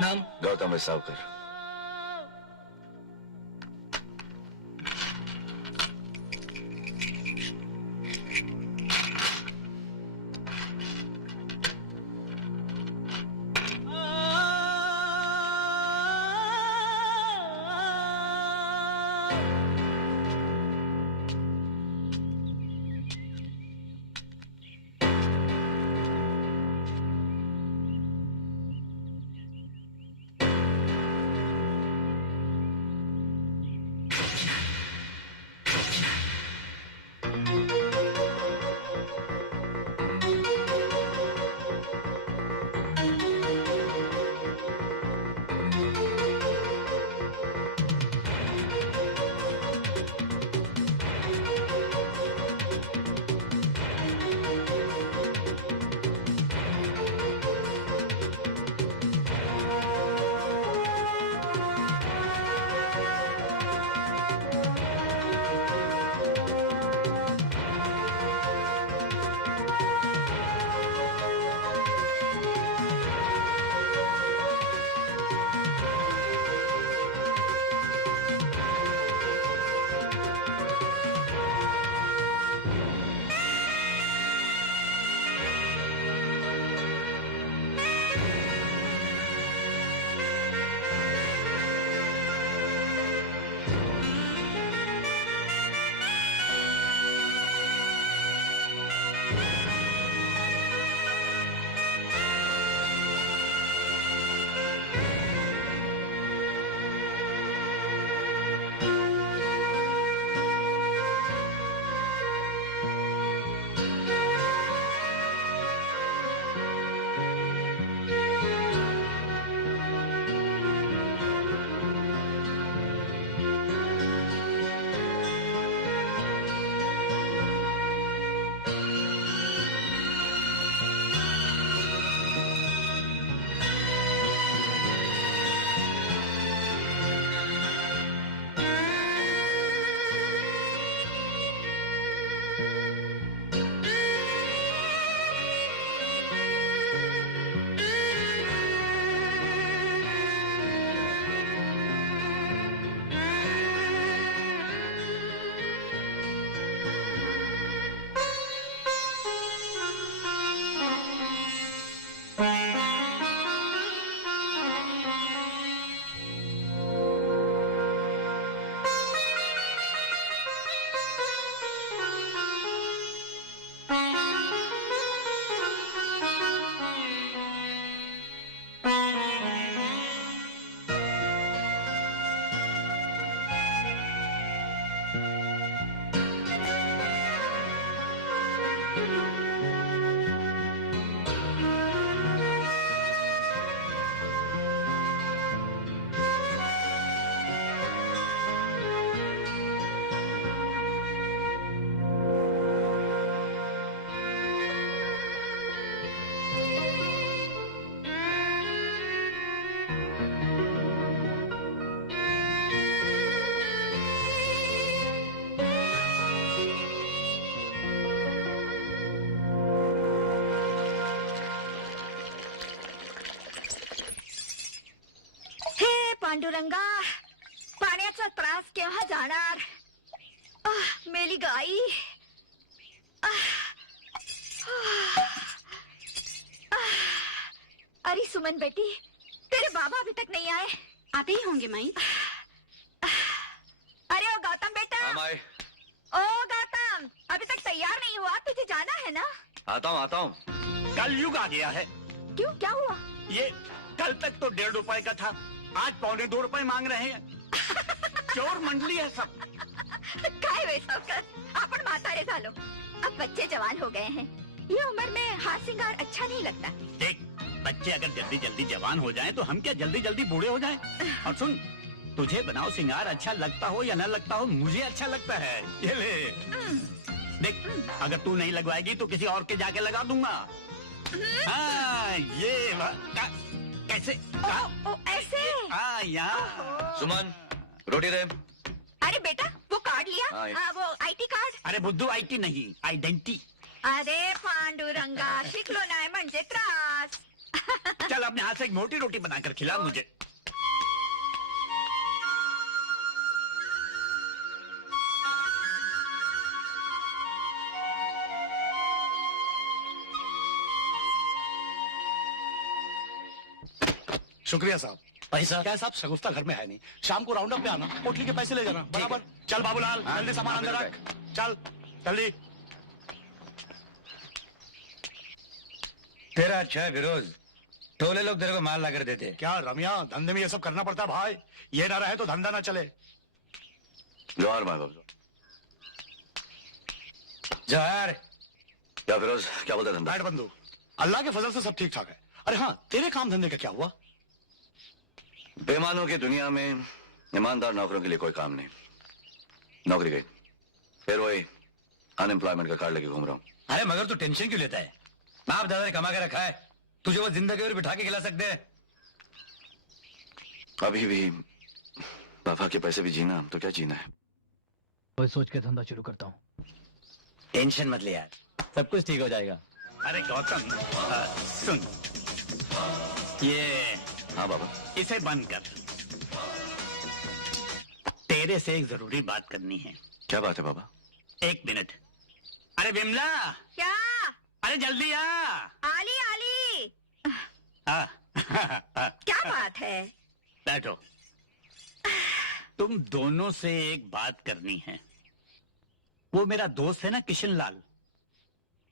नाम? गौतम विसावकर। पांडुरंगा, पाण्याचा त्रास केव्हा जाणार? मेली गाई. अरे सुमन बेटी, तेरे बाबा अभी तक नहीं आए? आते ही होंगे माई। अरे ओ गौतम बेटा, ओ गौतम, अभी तक तैयार नहीं हुआ? तुझे जाना है ना? आता हूँ। कलयुग आ गया है। क्यों, क्या हुआ? ये कल तक तो 1.5 रुपए का था, आज 2.25 रुपए मांग रहे हैं। चोर मंडली है सब। काय वैसा कर, आपण म्हातारे झालो, अब बच्चे जवान हो गए हैं। ये उम्र में हाथ सिंगार अच्छा नहीं लगता। देख, बच्चे अगर जल्दी जल्दी जवान हो जाएं तो हम क्या जल्दी जल्दी बूढ़े हो जाएं? और सुन, तुझे बनाओ सिंगार अच्छा लगता हो या न लगता हो, मुझे अच्छा लगता है। ये ले देख, अगर तू नहीं लगवाएगी तो किसी और के जाके लगा दूंगा। हाँ, ये कैसे? ऐसे? हाँ, यहाँ। सुमन, रोटी दे। अरे बेटा, वो कार्ड लिया? वो आईटी कार्ड? अरे बुद्धू, आईटी नहीं, आइडेंटिटी। अरे पांडुरंगा, शिकलो नाही म्हणजे त्रास। चल अपने हाथ से एक मोटी रोटी बनाकर खिला मुझे। शुक्रिया साहब। पैसा क्या साहब, शगुफ्ता घर में है नहीं, शाम को राउंड अप पे आना, पोटली के पैसे ले जाना। बराबर। चल बाबूलाल, जल्दी सामान अंदर रख। चल जल्दी। तेरा अच्छा है फिरोज, टोले लोग तेरे को माल ला कर देते। क्या रमिया, धंधे में ये सब करना पड़ता है भाई, ये ना रहे तो धंधा ना चले। जोहार माँ बाप। जोहार। क्या फिरोज, क्या बोलते धंधा? बैठ बंधु, अल्लाह के फजल से सब ठीक ठाक है। अरे हाँ, तेरे काम धंधे का क्या हुआ? बेईमानों की दुनिया में ईमानदार नौकरों के लिए कोई काम नहीं। नौकरी गई, फिर वही अनएम्प्लॉयमेंट का कार्ड लेके घूम रहा हूँ। अरे मगर तू टेंशन क्यों लेता है? बाप दादा ने कमा के रखा है, तुझे वो जिंदगी और बिठा के खिला सकते हैं। अभी भी पापा के पैसे भी जीना, तो क्या जीना है। वही सोच के धंधा शुरू करता हूँ। टेंशन मत ले यार, सब कुछ ठीक हो जाएगा। अरे गौतम, सुन, ये हाँ बाबा। इसे बंद कर। तेरे से एक जरूरी बात करनी है। क्या बात है बाबा? एक मिनट। अरे विमला, क्या? अरे जल्दी आ। आली आली। आ, क्या बात है? बैठो। तुम दोनों से एक बात करनी है। वो मेरा दोस्त है ना किशन लाल,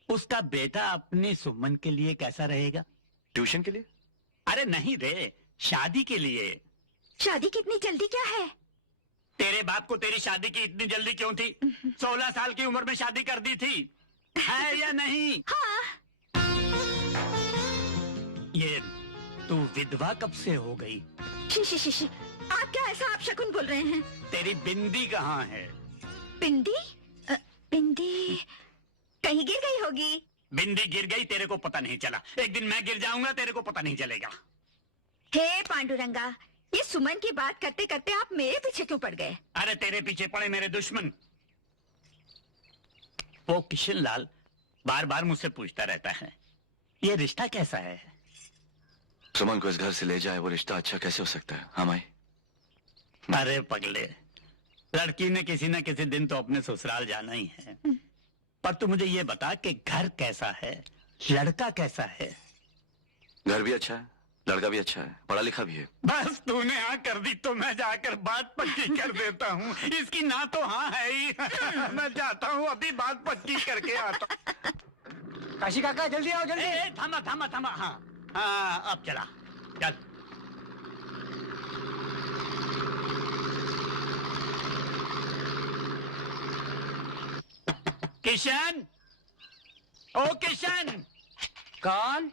उसका बेटा अपनी सुमन के लिए कैसा रहेगा? ट्यूशन के लिए? अरे नहीं रे, शादी के लिए। शादी की इतनी जल्दी क्या है? तेरे बाप को तेरी शादी की इतनी जल्दी क्यों थी? 16 साल की उम्र में शादी कर दी थी, है या नहीं? हाँ। ये तू विधवा कब से हो गई? शी, आप क्या ऐसा आप शकुन बोल रहे हैं? तेरी बिंदी कहाँ है? बिंदी? बिंदी कहीं गिर गई होगी। बिंदी गिर गई, तेरे को पता नहीं चला। एक दिन मैं गिर जाऊंगा, तेरे को पता नहीं चलेगा। हे पांडुरंगा, ये सुमन की बात करते करते आप मेरे पीछे क्यों पड़ गए? अरे तेरे पीछे पड़े मेरे दुश्मन। वो किशन लाल बार बार मुझसे पूछता रहता है, ये रिश्ता कैसा है? सुमन को इस घर से ले जाए, वो रिश्ता अच्छा कैसे हो सकता है? हाँ माई। अरे पगले, लड़की ने किसी न किसी दिन तो अपने ससुराल जाना ही है। पर तू मुझे ये बता कि घर कैसा है, लड़का कैसा है? घर भी अच्छा है, लड़का भी अच्छा है, पढ़ा लिखा भी है। बस तूने हाँ कर दी तो मैं जाकर बात पक्की कर देता हूँ। इसकी ना तो हाँ है ही। मैं जाता हूँ, अभी बात पक्की करके आता हूँ। काशी काका जल्दी आओ जल्दी। थामा थामा थामा। हाँ हाँ, अब चला चल। किशन, ओ किशन। कौन?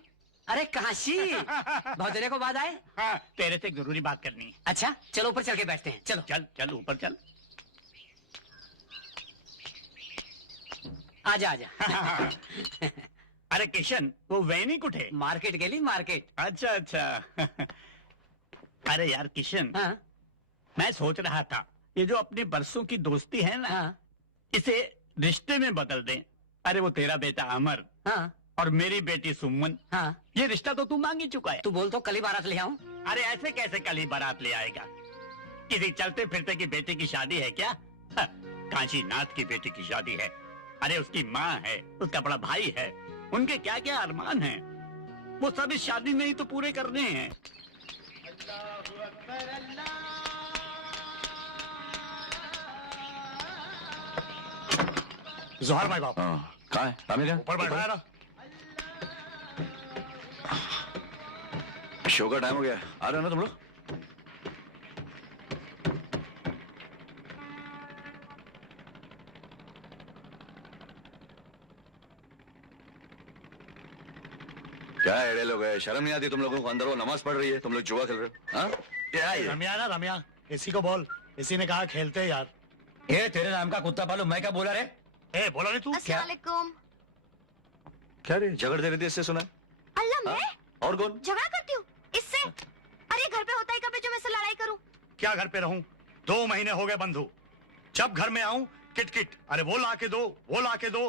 अरे काशी, बहुत देर को बाद आए। हाँ, तेरे से एक जरूरी बात करनी है। अच्छा चलो ऊपर चल के बैठते हैं। चलो चल चल ऊपर चल। आजा आजा। अरे किशन, वो वैनी कुठे? मार्केट गेली मार्केट। अच्छा अच्छा। अरे यार किशन, हाँ मैं सोच रहा था ये जो अपने बरसों की दोस्ती है ना, हाँ इसे रिश्ते में बदल दें। अरे वो तेरा बेटा अमर हाँ और मेरी बेटी सुमन, हाँ। ये रिश्ता तो तू मांग ही चुका है। तू बोल तो कल ही बारात ले आऊं। अरे ऐसे कैसे कल ही बारात ले आएगा? किसी चलते फिरते की बेटी की शादी है क्या? हाँ, काशी नाथ की बेटी की शादी है। अरे उसकी माँ है, उसका बड़ा भाई है, उनके क्या क्या अरमान हैं, वो सब इस शादी में ही तो पूरे करने हैं। जोहार भाई बाप। हाँ, कहाँ है? आमिर है? ऊपर बैठा है ना। शो का टाइम हो गया, आ रहे हो ना तुम लोग? क्या एड़े लोग है, शर्म नहीं आती तुम लोगों को? अंदर वो नमाज पढ़ रही है, तुम लोग जुआ खेल रहे हो। हाँ? क्या है ये? रमिया ना रमिया, इसी को बोल, इसी ने कहा खेलते हैं यार। ए, तेरे नाम का कुत्ता पालो, मैं क्या बोला रे? ए बोला नहीं तू? अस्सलामुअलैकुम। क्या रे, झगड़ दे रही थी इससे सुना? अल्लाह, मैं और कौन? झगड़ा करती हूँ इससे? अरे घर पे होता ही कभी जो मैं इससे लड़ाई करूँ? क्या घर पे रहूं? 2 महीने हो गए बंधु, जब घर में आऊं किट किट, अरे वो ला के दो, वो ला के दो,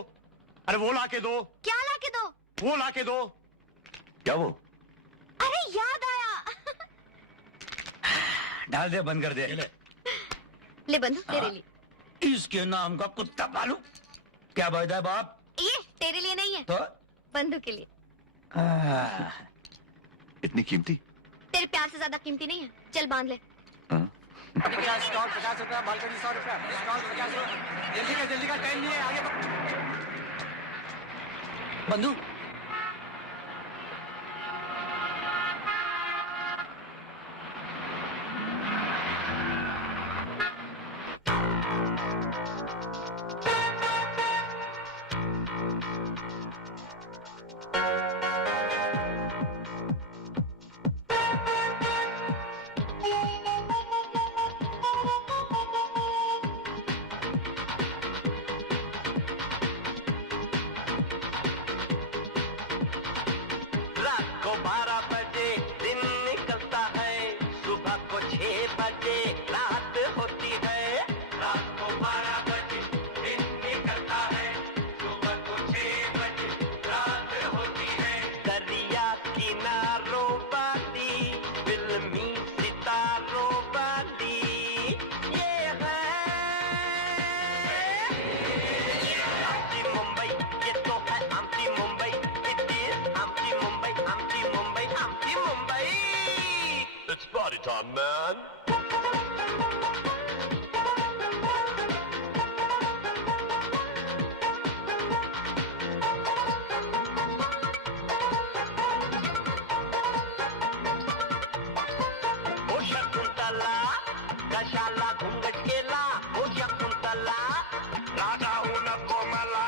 अरे वो ला के दो, क्या ला के दो? वो ला के दो। क्या वो? डाल दे, बंद कर दे। ले बंदूक तेरे लिए। इसके नाम का कुत्ता पालू। क्या बोलता है बाप? ये तेरे लिए नहीं है, तो बंदूक के लिए। इतनी कीमती? तेरे प्यार से ज्यादा कीमती नहीं है। चल बांध ले। स्टॉल 50 रुपया, बालकनी 100 रुपया, स्टॉल 50 रुपया। जल्दी का टाइम नहीं है, आगे बंदूक। रात को 12 बजे दिन निकलता है, सुबह को 6 बजे रात होती है। रात को 12 बजे दिन निकलता है, सुबह को 6 बजे रात होती है। दरिया किनारों वाली फिल्मी सितारों वाली ये है आमची मुंबई, ये तो है आमची मुंबई। इट इज आमची मुंबई, आमची मुंबई, आमची Mumbai. It's party time, man. ओ शकुंतला कशाला घुंगट केला? ओ शकुंतला राजा हूं न कोमला।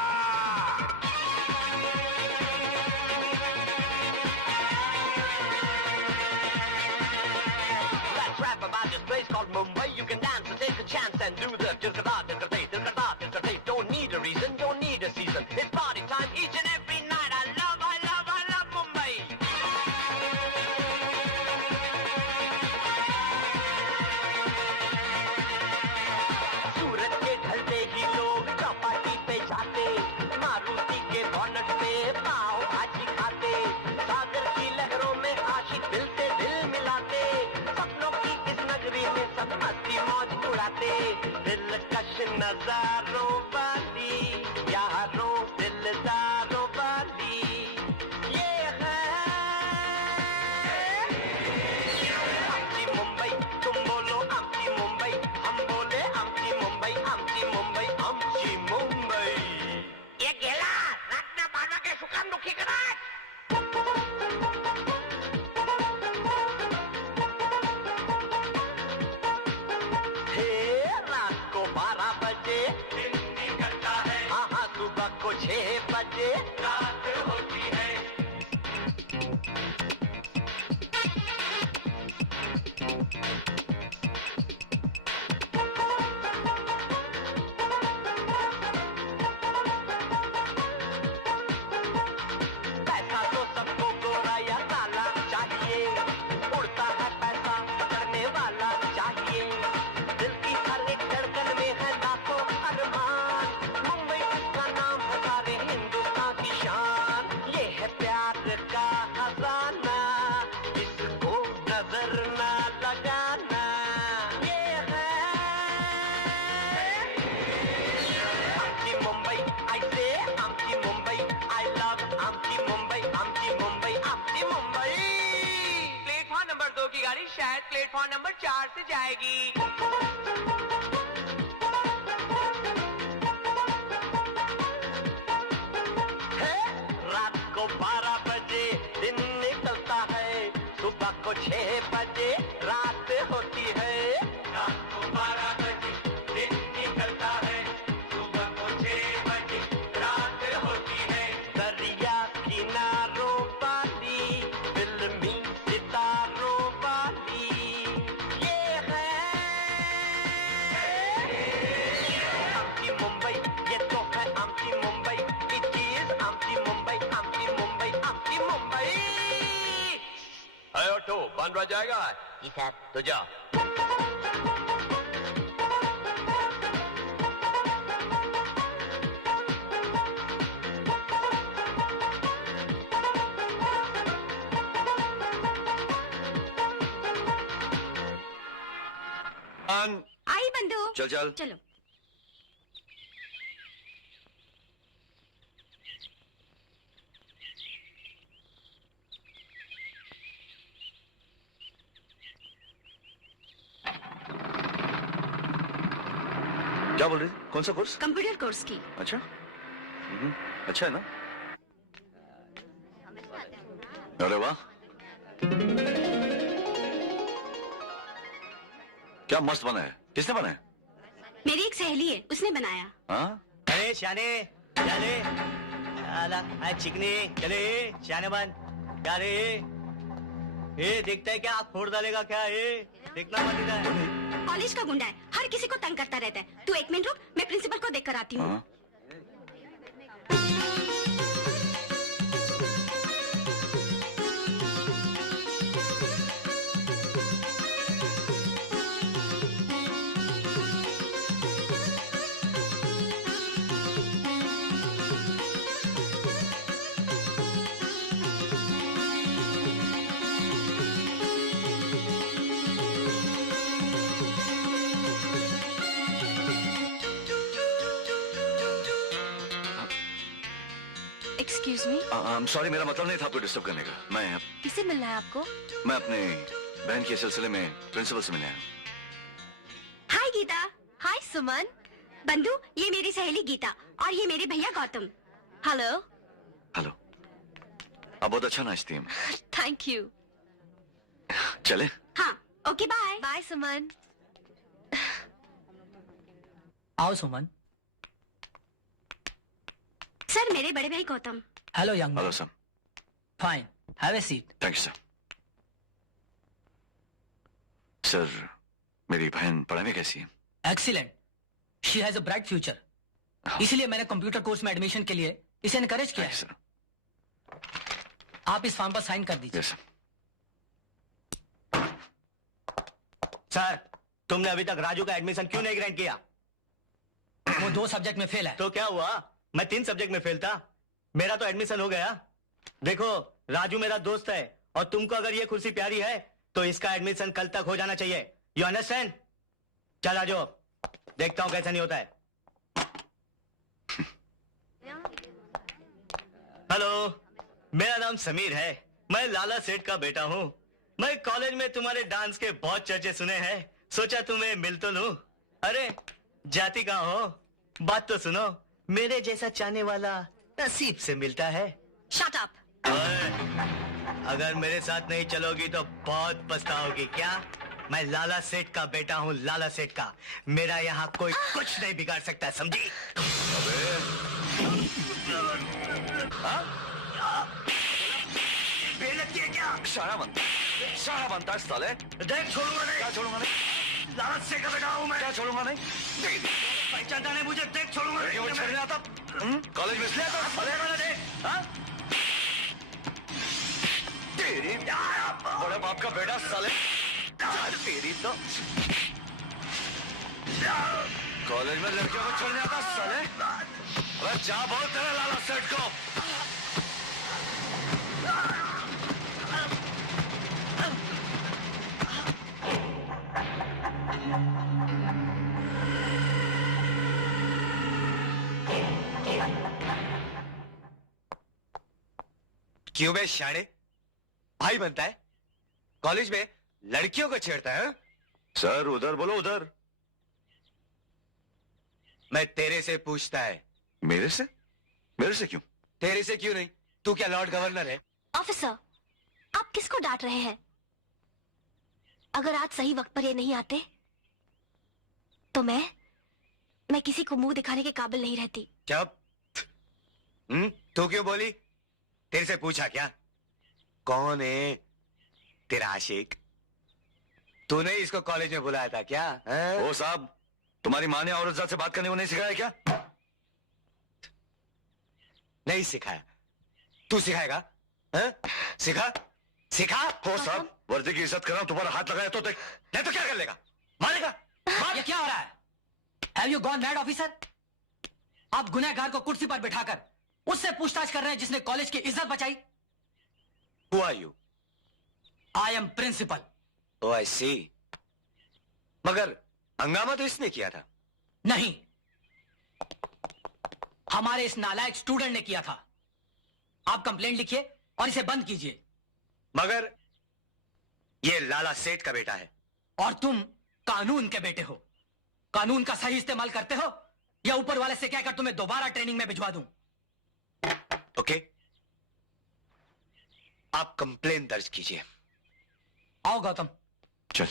Let's rap about this place called Mumbai. You can dance and take a chance and do the tilkada, tilkade, tilkada, tilkade. Don't need a reason, don't need a season. It's party time each and every night. I love, I love, I love Mumbai. सूरज के ढलते ही लोग चौपाटी पे जाते, मारुति के bonnet पे पाव भाजी खाते, सागर की लहरों में आशिक दिल से दिल मिलाते, सपनों की इस नगरी में सब मस्ती मौज उड़ाते। दिलकश नजारों वाली यारों दिलदारों वाली ये है आमची मुंबई। तुम बोलो आमची मुंबई, हम बोले आमची मुंबई, आमची मुंबई, आमची मुंबई। ये गेला रातना 12 के सुकाम दुखी करात। हे रात को 12 बजे दिन निकलता है, हाँ सुबह को 6 बजे रात होती है। पैसा तो सबको गोरा या काला चाहिए, उड़ता है पैसा पकड़ने वाला चाहिए। दिल की हर एक धड़कन में है लाखों अरमान, मुंबई का नाम है सारे हिंदुस्तान की शान। ये है प्यार का खजाना, इसको नजर ना लगाना। ये है आमची मुंबई, I say आमची मुंबई, I love आमची मुंबई, आमची मुंबई, आमची मुंबई। प्लेटफॉर्म नंबर 2 की गाड़ी शायद प्लेटफॉर्म नंबर 4 से जाएगी। है रात को 12 बजे दिन निकलता है, सुबह को 6 बजे रात होती है। रात को 12 बजे दिन निकलता है, सुबह को 6 बजे रात होती है। दरिया किनारों वाली फिल्मी सितारों वाली ये है आमची मुंबई, ये तो है आमची मुंबई। इट इज आमची मुंबई, आमची मुंबई, आमची मुंबई। अरे ऑटो बांधवा जाएगा? जी सर। तो जा। आई बंधु। चल चल। चलो। क्या बोल रही थी? कौन सा कोर्स? कंप्यूटर कोर्स की। अच्छा। अच्छा है ना? अरे वाह, क्या मस्त बना है। किसने बनाया? मेरी एक सहेली है, उसने बनाया। हाँ? अरे शाने चले आला आ चिकनी चले शाने बन क्या रे ये देखता है क्या आँख फोड़ डालेगा क्या ये देखना मत इधर। कॉलेज का गुंडा है, हर किसी को तंग करता रहता है। तू 1 मिनट रुक, मैं प्रिंसिपल को देख कर आती हूँ। हाँ? Excuse me. सॉरी, मेरा मतलब नहीं था आपको डिस्टर्ब करने का। किसे मिलना है आपको? मैं अपने बहन के सिलसिले में प्रिंसिपल से मिलने आया हूँ। हाय गीता। हाय सुमन। बंधु, ये मेरी सहेली गीता और ये मेरे भैया गौतम। हेलो। हेलो। आप बहुत अच्छा नाचती हैं। Thank you. चले? हाँ, ओके बाय। बाय सुमन। आओ सुमन। सर, मेरे बड़े भाई Gautam. Hello young hello sir. Fine, have a seat. Thank you sir. Sir, मेरी बहन पढ़ाई में कैसी है? Excellent, she has a bright future. इसलिए मैंने कंप्यूटर कोर्स में एडमिशन के लिए इसे एनकरेज किया है। सर। आप इस फॉर्म पर साइन कर दीजिए। Yes sir. सर तुमने अभी तक राजू का एडमिशन क्यों नहीं ग्रांट किया? वो 2 सब्जेक्ट में फेल है। तो क्या हुआ, मैं 3 सब्जेक्ट में फेल था, मेरा तो एडमिशन हो गया। देखो राजू मेरा दोस्त है और तुमको अगर ये कुर्सी प्यारी है तो इसका एडमिशन कल तक हो जाना चाहिए। You understand? चल राजू, देखता हूं कैसा नहीं होता है। हेलो, मेरा नाम समीर है, मैं लाला सेठ का बेटा हूं। मैं कॉलेज में तुम्हारे डांस के बहुत चर्चे सुने हैं, सोचा तुम्हें मिल तो लूं। अरे जाति कहाँ हो, बात तो सुनो, मेरे जैसा चाहने वाला नसीब से मिलता है। Shut up. अगर मेरे साथ नहीं चलोगी तो बहुत पछताओगी। क्या? मैं लाला सेठ का बेटा हूँ, लाला सेठ का। मेरा यहाँ कोई कुछ नहीं बिगाड़ सकता, समझी? बेइज्जती है क्या? शाना बनता है साले। देख छोड़ूंगा नहीं। क्या छोड़ूंगा नहीं? लाला सेठ का बेटा हूँ मैं। क्या छोड़ूंगा नहीं? पहचानता नहीं मुझे, देख छोड़ूंगा नहीं। क्यों छोड़ने आता? कॉलेज में इसलिए आता? चलेगा ना देख। हाँ? तेरी बड़े बाप का बेटा साले। तेरी तो कॉलेज में लड़कियों को छोड़ने आता साले। अरे जा बोल तेरे लाला सेठ को। क्यों बे शाणे, भाई बनता है, कॉलेज में लड़कियों को छेड़ता है? सर उधर बोलो, उधर। मैं तेरे से पूछता है। मेरे से? मेरे से क्यों? तेरे से क्यों नहीं? तू क्या लॉर्ड गवर्नर है? ऑफिसर, आप किसको डांट रहे हैं? अगर आज सही वक्त पर ये नहीं आते तो मैं किसी को मुंह दिखाने के काबिल नहीं रहती। चुप। तू क्यों बोली? तेरे से पूछा क्या? कौन है तेरा आशिक? तूने इसको कॉलेज में बुलाया था क्या? ओ साहब, तुम्हारी माँ ने औरतजात से बात करने को नहीं सिखाया क्या? नहीं सिखाया, तू सिखाएगा? सिखा सिखा। हो साहब, वर्दी की इज्जत कर रहा हूं, तुम्हारा हाथ लगाया तो देख। नहीं तो क्या कर लेगा? मारेगा? ये क्या हो रहा है? Have you gone mad officer? आप गुनहगार को कुर्सी पर बिठाकर उससे पूछताछ कर रहे हैं जिसने कॉलेज की इज्जत बचाई। Who are you? I am principal. Oh, I see. मगर हंगामा तो इसने किया था। नहीं, हमारे इस नालायक स्टूडेंट ने किया था। आप कंप्लेंट लिखिए और इसे बंद कीजिए। मगर ये लाला सेठ का बेटा है। और तुम कानून के बेटे हो। कानून का सही इस्तेमाल करते हो या ऊपर वाले से कहकर तुम्हें दोबारा ट्रेनिंग में भिजवा दूं? ओके, आप कंप्लेन दर्ज कीजिए। आओ गौतम। चल।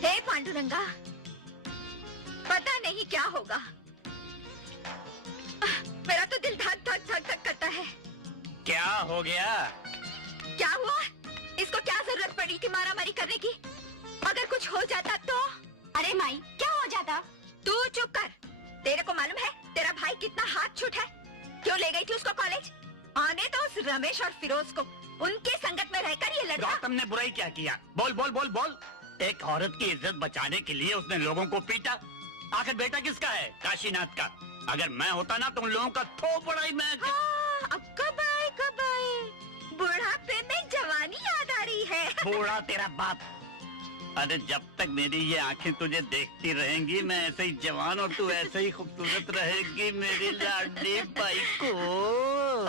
हे पांडुरंगा, पता नहीं क्या होगा। मेरा तो दिल धक धक धक धक करता है। क्या हो गया? क्या हुआ? इसको क्या जरूरत पड़ी थी मारामारी करने की? अगर कुछ हो जाता तो? अरे माई, क्या हो जाता? तू चुप कर। तेरे को मालूम है तेरा भाई कितना हाथ छूट है? क्यों ले गई थी उसको कॉलेज? आने तो उस रमेश और फिरोज को। उनके संगत में रहकर ये लड़का। गौतम ने बुराई क्या किया? बोल बोल बोल बोल। एक औरत की इज्जत बचाने के लिए उसने लोगों को पीटा। आखिर बेटा किसका है? काशीनाथ का। अगर मैं होता ना तो उन लोगों का थोपड़ा ही मैं। अब कब आए बुढ़ापे में जवानी याद आ रही है। बूढ़ा तेरा बाप। अरे जब तक मेरी ये आंखें तुझे देखती रहेंगी मैं ऐसे ही जवान और तू ऐसे ही खूबसूरत रहेगी मेरी लाडली भाई को।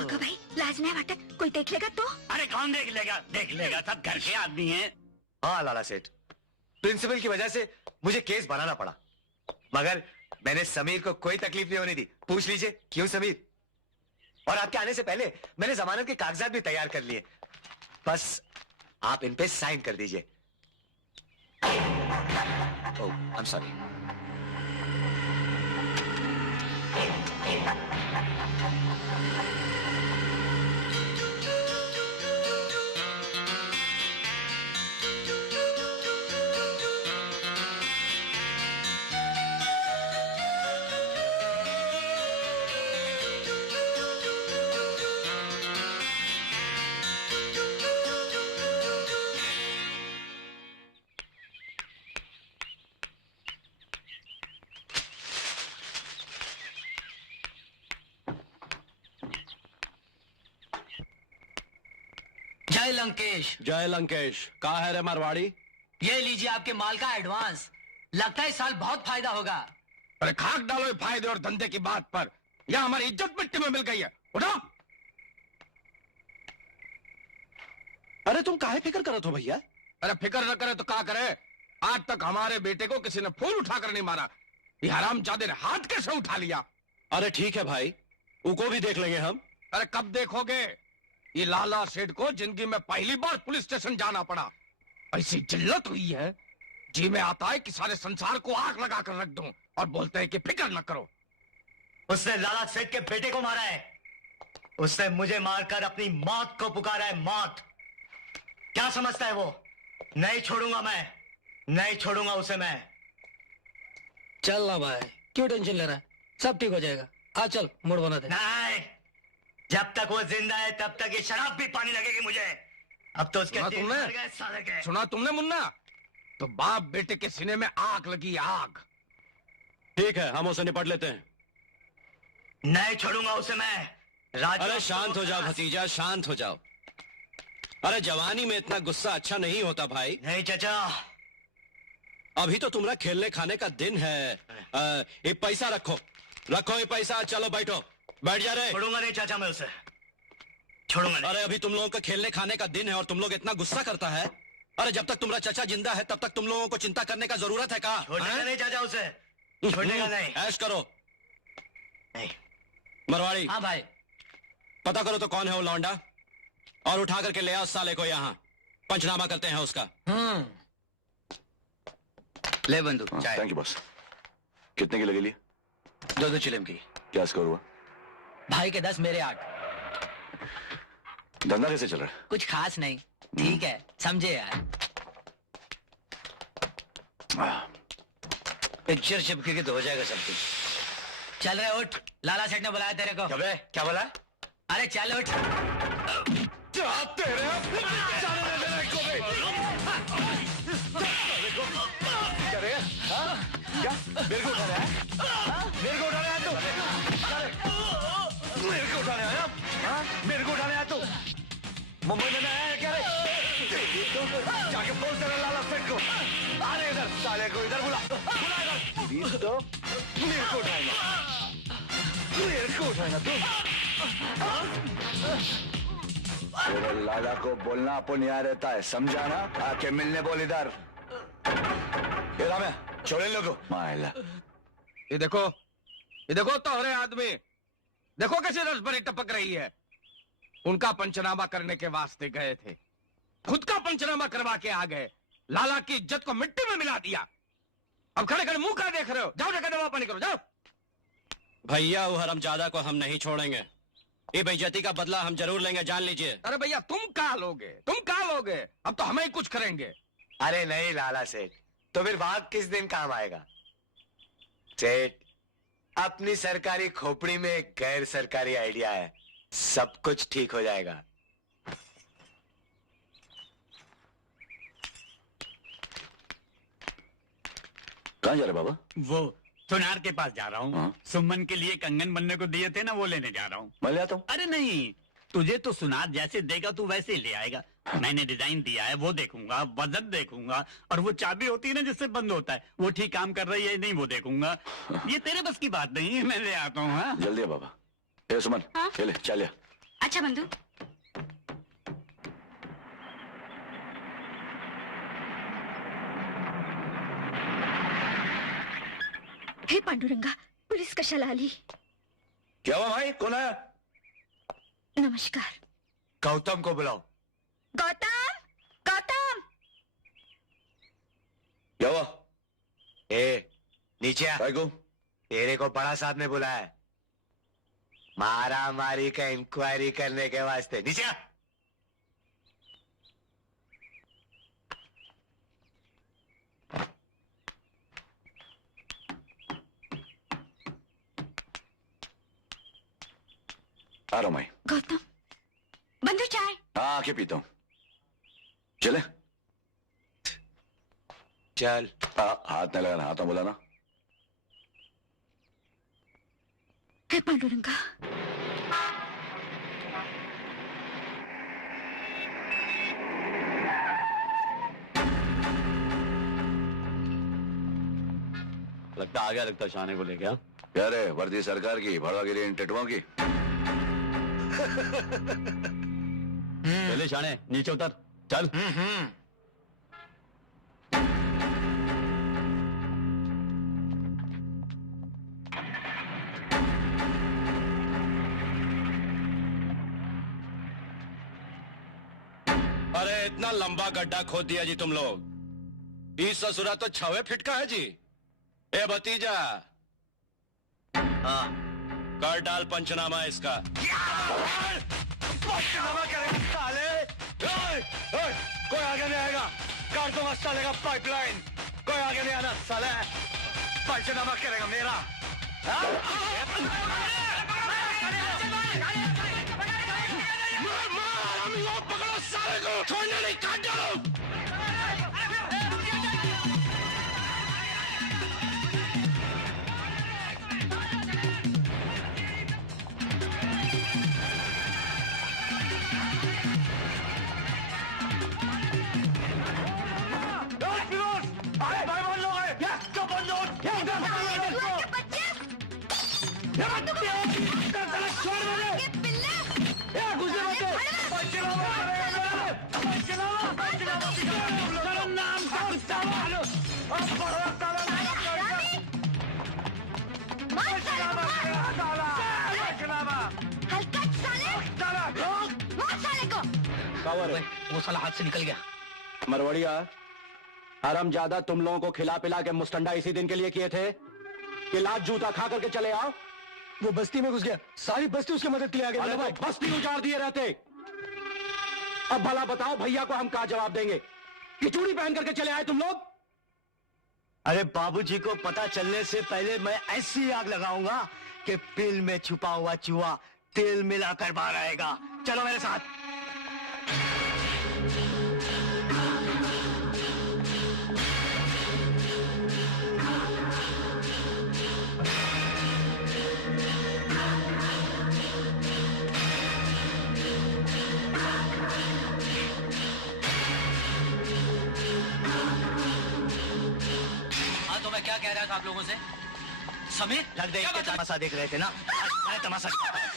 भाई लाज नहीं वाटत, कोई देख लेगा तो? अरे कौन देख लेगा? देख लेगा, सब घर के आदमी हैं। हाँ लाला सेठ, प्रिंसिपल की वजह से मुझे केस बनाना पड़ा, मगर मैंने समीर को कोई तकलीफ नहीं होने दी। पूछ लीजिए क्यों समीर। और आपके आने से पहले मैंने जमानत के कागजात भी तैयार कर लिए। बस आप इन पे साइन कर दीजिए। ओह, आई एम सॉरी। जय लंकेश। जय लंकेश। कहा है रे मारवाड़ी? ये लीजिए आपके माल का एडवांस। लगता है इस साल बहुत फायदा होगा। अरे खाक डालो ये फायदे और धंधे की बात पर। यह हमारी इज्जत मिट्टी में मिल गई है। उठो। अरे तुम काहे फिक्र करत हो भैया? अरे फिक्र न करे तो क्या करे? आज तक हमारे बेटे को किसी ने फूल उठाकर नहीं मारा। ये हरामजादे ने हाथ कैसे उठा लिया? अरे ठीक है भाई, उनको भी देख लेंगे हम। अरे कब देखोगे? ये लाला सेठ को जिंदगी में पहली बार पुलिस स्टेशन जाना पड़ा। ऐसी जिल्लत हुई है, जी में आता है कि सारे संसार को आग लगा कर रख दूं, और बोलते हैं कि फिक्र न करो। उसने लाला सेठ के बेटे को मारा है। उसने मुझे मारकर अपनी मौत को पुकारा है। मौत क्या समझता है वो? नहीं छोड़ूंगा मैं, नहीं छोड़ूंगा उसे मैं। चल ना भाई, क्यों टेंशन ले रहा है? सब ठीक हो जाएगा। आ चल, मूड बना दे। नहीं, जब तक वो जिंदा है तब तक ये शराब भी पानी लगेगी मुझे। अब तो उसके दिन भर गए साले के। सुना तुमने मुन्ना? तो बाप बेटे के सीने में आग लगी, आग। ठीक है, हम उसे निपट लेते हैं। नहीं छोड़ूंगा उसे मैं। अरे शांत हो जाओ भतीजा, शांत हो जाओ। अरे जवानी में इतना गुस्सा अच्छा नहीं होता भाई। नहीं चाचा, अभी तो तुम्हारा खेलने खाने का दिन है। ये पैसा रखो, रखो ये पैसा। चलो बैठो, बैठ जा रहे। छोड़ूंगा नहीं चाचा मैं उसे, छोड़ूंगा नहीं। अरे अभी तुम लोगों का खेलने खाने का दिन है और तुम लोग इतना गुस्सा करता है। अरे जब तक तुम्हारा चाचा जिंदा है तब तक तुम लोगों को चिंता करने का जरूरत है। कहा छोड़ेगा नहीं चाचा उसे, छोड़ेगा नहीं। ऐश करो। नहीं। मरवाड़ी। हाँ भाई। पता करो तो कौन है वो लौंडा, और उठा करके ले आओ साले को यहाँ। पंचनामा करते हैं उसका। ले बंदूक। Thank you boss. कितने की लगेली? 2 चिलम की। क्या स्कोर हुआ? भाई के 10 मेरे 8। धंधा कैसे चल रहा है? कुछ खास नहीं, ठीक है, समझे यार। पिक्चर चिपकेगी तो हो जाएगा सब कुछ। चल रहे उठ, लाला सेठ ने बुलाया तेरे को। क्या बोला? अरे चल उठ। तेरे जाने दे मेरे को भी। क्या रे? हाँ? क्या मेरे को उठा रहा है? मेरे को उठाने आया तू? मेरे को उठाने आया? हाँ? मेरे को उठाने आया तू? मुंबई में आया है क्या रे? जाके बोल तेरे लाला सेठ को। अरे इधर साले को इधर बुला इधर। तो मेरे को उठाएगा। मेरे को उठाएगा तू? तेरे लाला को बोलना अपन यहाँ रहता है, समझा ना? आके मिलने बोल इधर। ये रामे छोड़ इन लोगों को। मायला ये देखो तोहरे आदमी देखो कैसे रसभरी टपक रही है। उनका पंचनामा करने के वास्ते गए थे, खुद का पंचनामा करवा के आ गए, लाला की इज्जत को मिट्टी में मिला दिया। अब खड़े खड़े मुंह क्या देख रहे हो? जाओ जाकर दवा पानी करो, जाओ। भैया वो हरामजादा को हम नहीं छोड़ेंगे। ये बेइज्जती का बदला हम जरूर लेंगे, जान लीजिए। अरे भैया तुम कहा लोगे? अब तो हमें ही कुछ करेंगे। अरे नहीं लाला सेठ, तो फिर भाग किस दिन काम आएगा? सेठ, अपनी सरकारी खोपड़ी में एक गैर सरकारी आइडिया है, सब कुछ ठीक हो जाएगा। कहाँ जा रहे बाबा? वो सुनार के पास जा रहा हूँ। हाँ? सुमन के लिए कंगन बनने को दिए थे ना, वो लेने जा रहा हूँ। मैं ले आता हूँ। अरे नहीं, तुझे तो सुनार जैसे देगा तू वैसे ही ले आएगा। मैंने डिजाइन दिया है, वो देखूंगा, वजन देखूंगा, और वो चाबी होती है ना जिससे बंद होता है, वो ठीक काम कर रही है नहीं वो देखूंगा। ये तेरे बस की बात नहीं है, मैं ले आता हूँ। हाँ? जल्दी है बाबा। ए सुमन, हाँ? ये ले चल। अच्छा बंधु, हे पांडुरंगा, पुलिस कशाला आली? क्या हुआ भाई? कौन आया? नमस्कार। गौतम को बुलाओ। गौतम, गौतम। क्या हुआ? ए नीचे आ। भाई को तेरे को बड़ा साहब ने बुलाया है, मारा मारी का इंक्वायरी करने के वास्ते। नीचे आ। आ रहा हूं मैं। गौतम, बंधु चाय। हाँ आके पीता हूँ। चले चल। हाथ नहीं लगाना, हाथ में बोला ना। हे पांडुरंगा, लगता आ गया, लगता शाने को ले गया। क्या रे, वर्दी सरकार की, भड़वागिरी इन टेटुओं की। चले शाने, नीचे उतर, चल। अरे इतना लंबा गड्ढा खोद दिया जी तुम लोग। इस ससुरा तो 6 फीट का है जी। ए भतीजा, हाँ कर डाल पंचनामा इसका। पंचनामा करेगा साले। कोई आगे नहीं आएगा, काट दूंगा साले का पाइपलाइन। कोई आगे नहीं आना साले, पंचनामा करेगा मेरा। पकड़ो साले को, छोड़ने नहीं, काट डालो। वो साला हाथ से निकल गया। मरवड़िया, हरामजादा तुम लोगों को खिला पिला के मुस्टंडा इसी दिन के लिए किए थे कि लात जूता खा करके चले आओ। वो बस्ती में घुस गया, सारी बस्ती उसकी मदद के लिए आ गई। भाई बस्ती उजाड़ दिए रहते। अब भला बताओ भैया को हम क्या जवाब देंगे कि चूड़ी पहन करके चले आए तुम लोग? अरे बाबूजी को पता चलने से पहले मैं ऐसी आग लगाऊंगा कि बिल में छुपा हुआ चूहा तेल मिलाकर बाहर आएगा। चलो मेरे साथ। हाँ तो मैं क्या कह रहा था आप लोगों से? समीर लग दे के तमाशा देख रहे थे ना, मैं तमाशा दिखाता हूं।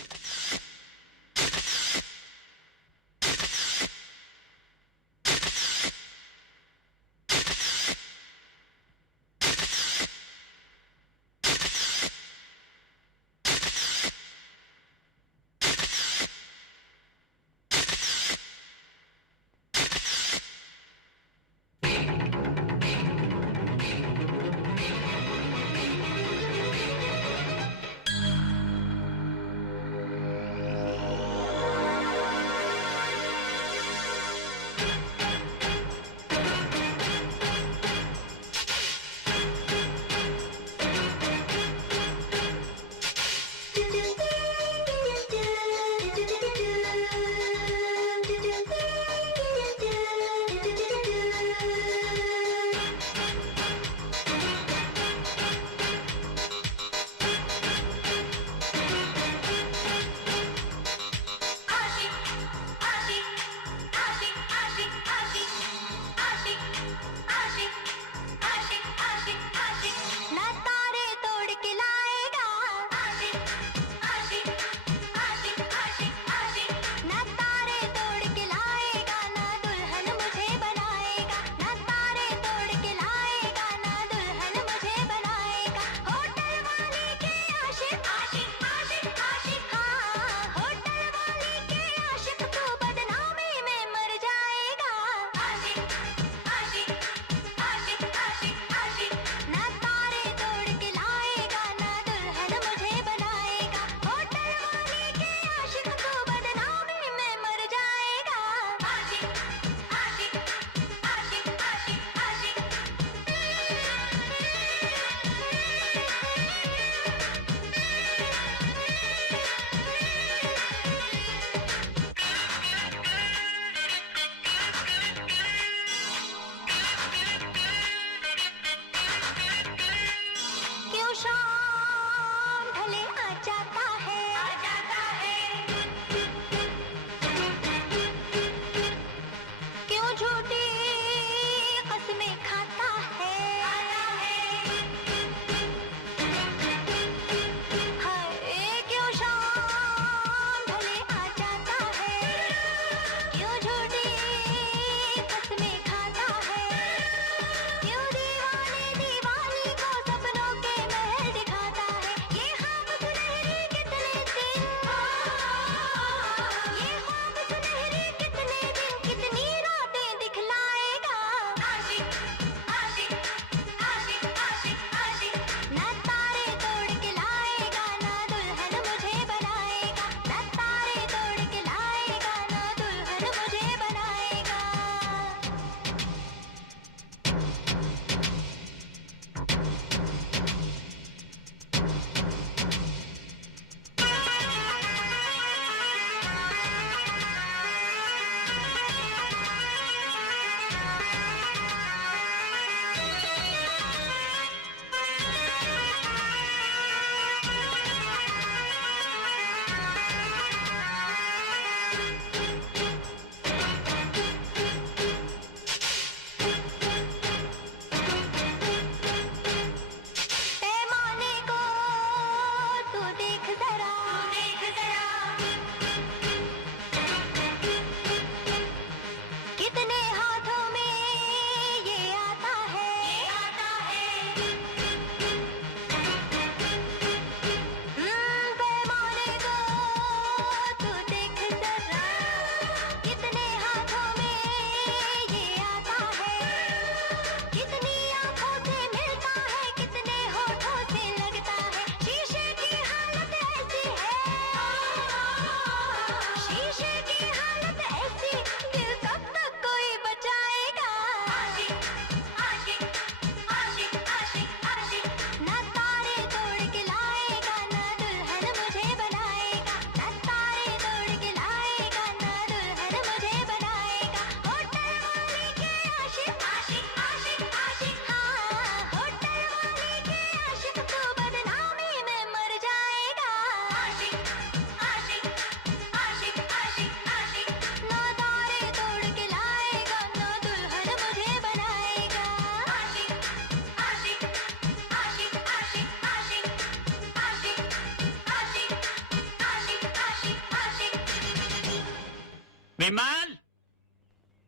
विमल,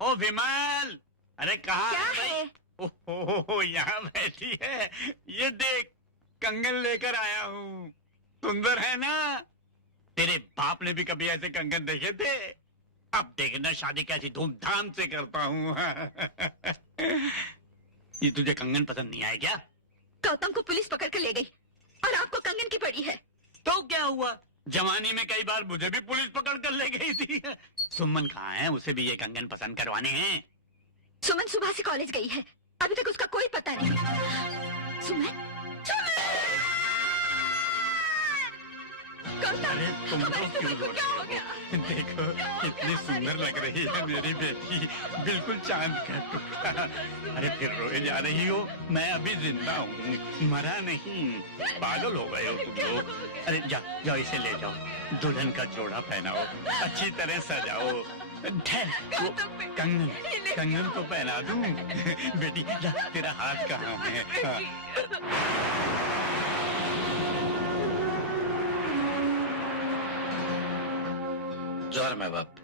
ओ विमल, अरे कहाँ क्या है भाई? है? ओहो, यहाँ बैठी है। ये देख, कंगन लेकर आया हूँ। सुंदर है ना? तेरे बाप ने भी कभी ऐसे कंगन देखे थे? अब देखना शादी कैसी धूमधाम से करता हूँ। ये तुझे कंगन पसंद नहीं आया क्या? गौतम को पुलिस पकड़ कर ले गई और आपको कंगन की पड़ी है। तो क्या हुआ? जवानी में कई बार मुझे भी पुलिस पकड़ कर ले गई थी। सुमन कहाँ है? उसे भी ये कंगन पसंद करवाने हैं। सुमन सुबह से कॉलेज गई है, अभी तक उसका कोई पता नहीं। सुमन, अरे तुम लोग क्यों रो रहे हो? देखो कितनी सुंदर लग रही है मेरी बेटी, बिल्कुल चांद का टुकड़ा। अरे फिर रोए जा रही हो? मैं अभी जिंदा हूँ, मरा नहीं। पागल हो गए हो तुम लोग। अरे जाओ इसे ले जाओ, दुल्हन का जोड़ा पहनाओ, अच्छी तरह सजाओ। ठहर, वो कंगन तो पहना दूं। बेटी तेरा हाथ कहाँ है? जोहर मैं बाप।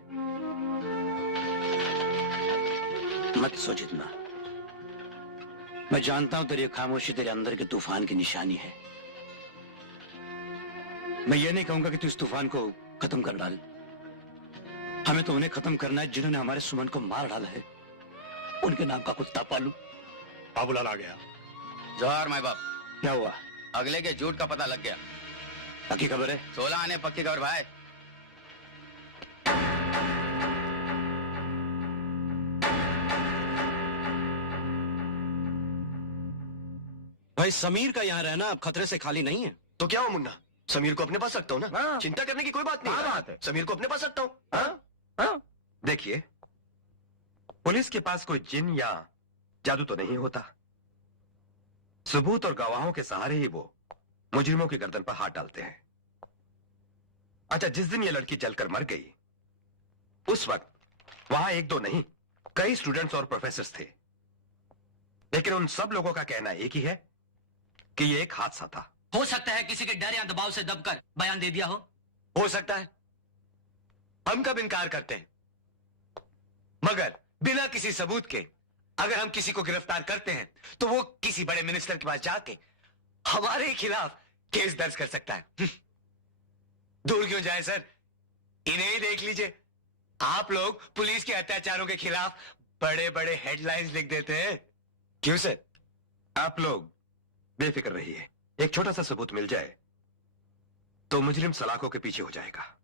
मत सोच इतना। मैं जानता हूं तेरी खामोशी तेरे अंदर के तूफान की निशानी है। मैं ये नहीं कहूंगा कि तू इस तूफान को खत्म कर डाल। हमें तो उन्हें खत्म करना है जिन्होंने हमारे सुमन को मार डाला है। उनके नाम का कुत्ता पालू। बाबूलाल आ गया। जोहर मैं बाप। क्या हुआ? अगले के झूठ का पता लग गया। पक्की खबर है? 16 आने पक्की खबर भाई। भाई समीर का यहाँ रहना अब खतरे से खाली नहीं है। तो क्या हो मुन्ना, समीर को अपने पास रखता हूँ ना। चिंता करने की कोई बात नहीं। बात है, समीर को अपने पास रखता हूँ। देखिए, पुलिस के पास कोई जिन या जादू तो नहीं होता। सबूत और गवाहों के सहारे ही वो मुजरिमों की गर्दन पर हाथ डालते हैं। अच्छा, जिस दिन ये लड़की जलकर मर गई, उस वक्त वहां एक दो नहीं कई स्टूडेंट्स और प्रोफेसर्स थे, लेकिन उन सब लोगों का कहना एक ही है कि ये एक हादसा था। हो सकता है किसी के डर या दबाव से दबकर बयान दे दिया हो सकता है, हम कब इनकार करते हैं। मगर बिना किसी सबूत के अगर हम किसी को गिरफ्तार करते हैं तो वो किसी बड़े मिनिस्टर के पास जाके हमारे खिलाफ केस दर्ज कर सकता है। दूर क्यों जाए सर, इन्हें ही देख लीजिए। आप लोग पुलिस के अत्याचारों के खिलाफ बड़े बड़े हेडलाइंस लिख देते हैं। क्यों सर? आप लोग बेफिक्र रहिए, एक छोटा सा सबूत मिल जाए तो मुजरिम सलाखों के पीछे हो जाएगा।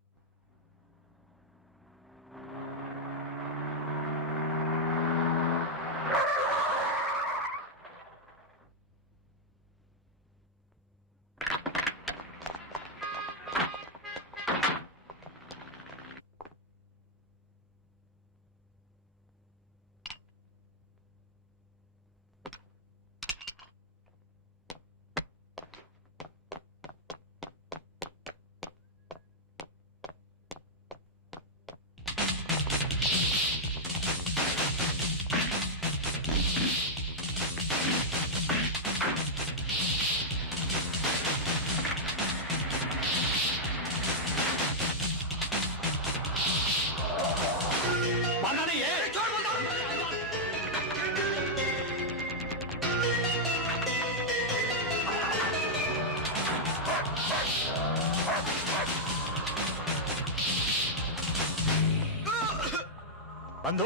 बंधु,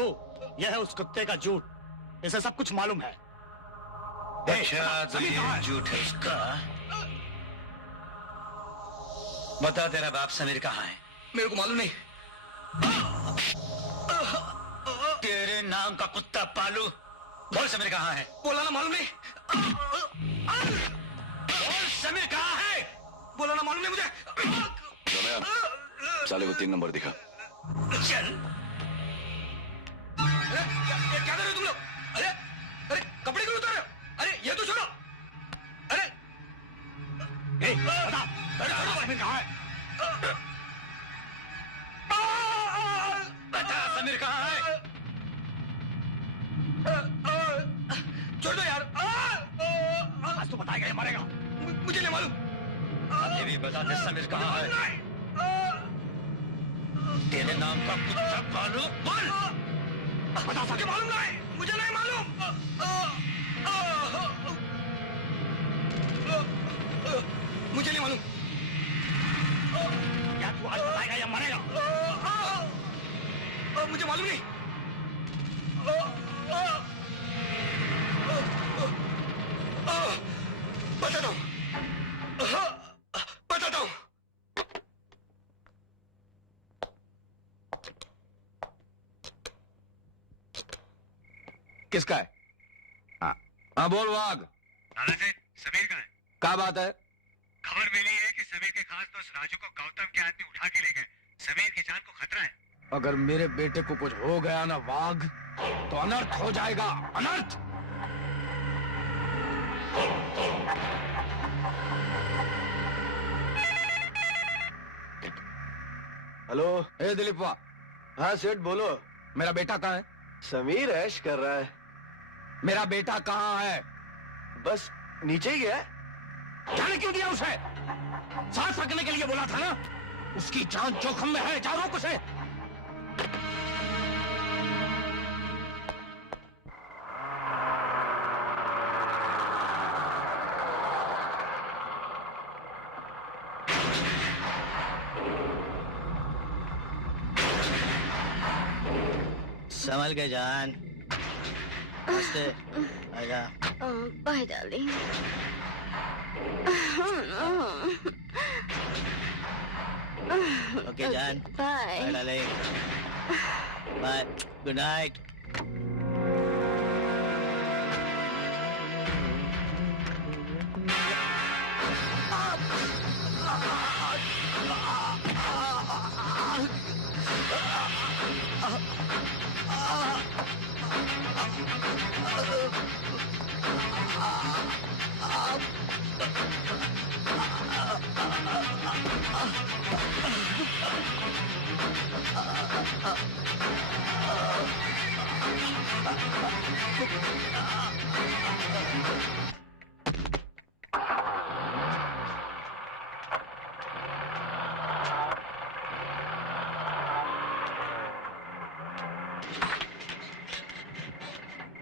यह है उस कुत्ते का झूठ, इसे सब कुछ मालूम है। अच्छा, तो ये झूठ है उसका। बता, तेरा बाप समीर कहाँ है? मेरे को मालूम नहीं। तेरे नाम का कुत्ता पालू, बोल समीर कहाँ है? बोला ना मालूम नहीं। बोल समीर कहाँ है? बोला ना मालूम नहीं मुझे। साले को 3 नंबर दिखा। चल। क्या कर रहे हो तुम लोग? अरे अरे कपड़े क्यों उतार रहे हो? अरे ये तो छोड़ो। अरे बता, समीर कहाँ है? बता समीर कहाँ है? छोड़ दो यार। आज तो बताएगा, ये मरेगा। मुझे नहीं मालूम। अभी भी बता दे समीर कहाँ है? तेरे नाम का कुत्ता पालू बोल। बता सके मालूम नहीं, मुझे नहीं मालूम। मुझे नहीं मालूम। क्या तू आज बताएगा या मरेगा? मुझे मालूम नहीं। बताता हूँ, बताता हूँ। किसका है? हाँ हाँ बोल वाघ। लाला सेठ, समीर का है। क्या बात है? खबर मिली है कि समीर के खास दोस्त राजू को गौतम के आदमी उठा के ले गए। समीर की जान को खतरा है। अगर मेरे बेटे को कुछ हो गया ना वाघ, तो अनर्थ हो जाएगा, अनर्थ। हेलो। ए दिलीपवा। हाँ सेठ बोलो। मेरा बेटा कहाँ है? समीर ऐश कर रहा है। मेरा बेटा कहाँ है? बस नीचे ही गया है। जाने क्यों दिया उसे? सांस रखने के लिए बोला था ना। उसकी जान जोखिम में है, जा रोक उसे। संभल के जान। आजा। Bye darling. ओके जान। Bye. Bye darling. Bye. Good night.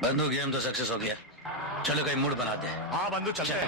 बंदू गेम तो सक्सेस हो गया। चलो कहीं मूड बनाते हैं। हाँ बंधु चलते हैं।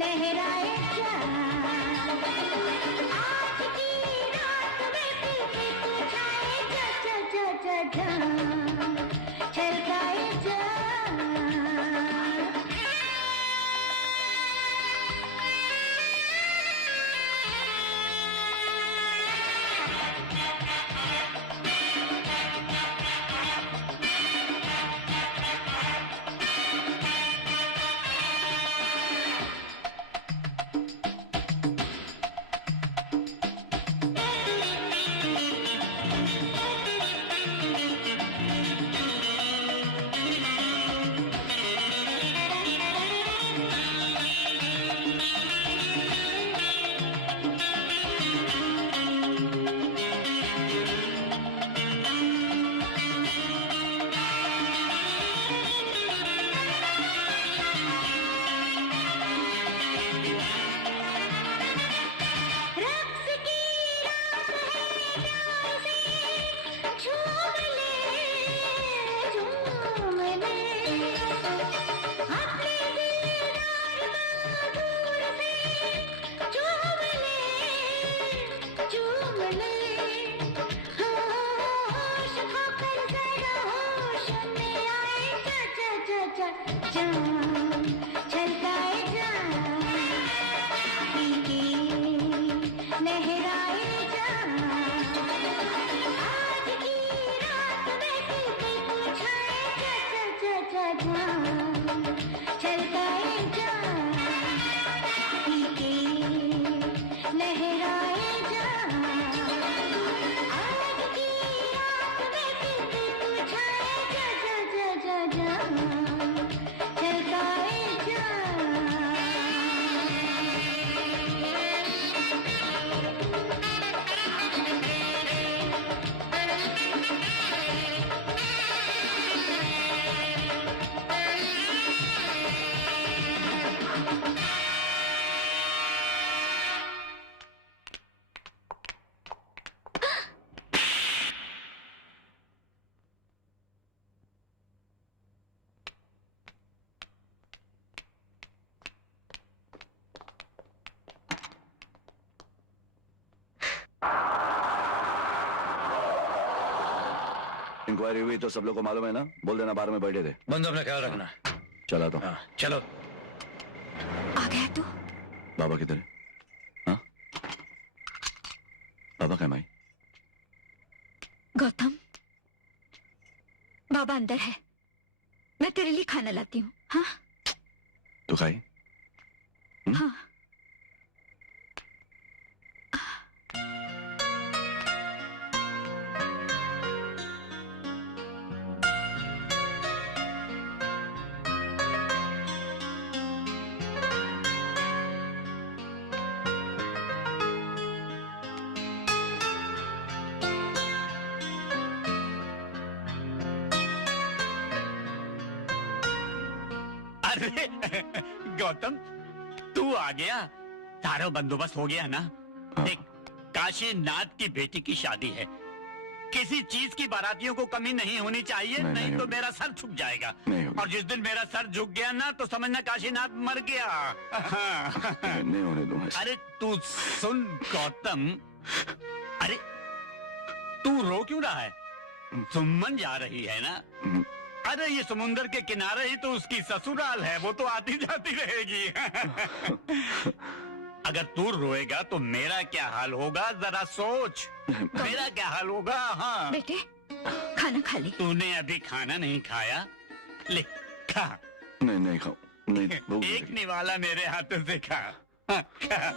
लहराए जा। इंक्वायरी हुई तो सब लोग को मालूम है ना? बोल देना बार में बैठे थे। बंदो अपना ख्याल रखना। चला तो। हाँ, चलो। आ गया तू? बाबा किधर है? हाँ? बाबा क्या माई? गौतम, बाबा अंदर है। मैं तेरे लिए खाना लाती हूँ। हाँ? तू खाई? हाँ। अरे गौतम, तू आ गया। सारा बंदोबस्त हो गया ना? देख, काशीनाथ की बेटी की शादी है। किसी चीज की बारातियों को कमी नहीं होनी चाहिए, नहीं तो मेरा सर झुक जाएगा। और जिस दिन मेरा सर झुक गया ना, तो समझना काशीनाथ मर गया। नहीं होने दूंगा। अरे तू सुन गौतम, अरे तू रो क्यों रहा है? सुमन जा रही है ना? अरे ये समुंदर के किनारे ही तो उसकी ससुराल है, वो तो आती जाती रहेगी। अगर तू रोएगा तो मेरा क्या हाल होगा, जरा सोच। मेरा क्या हाल होगा? हाँ बेटे, खाना खा ले। तूने अभी खाना नहीं खाया, ले खा। नहीं खाऊं। नहीं, एक निवाला मेरे हाथों से खा। हाँ, खा।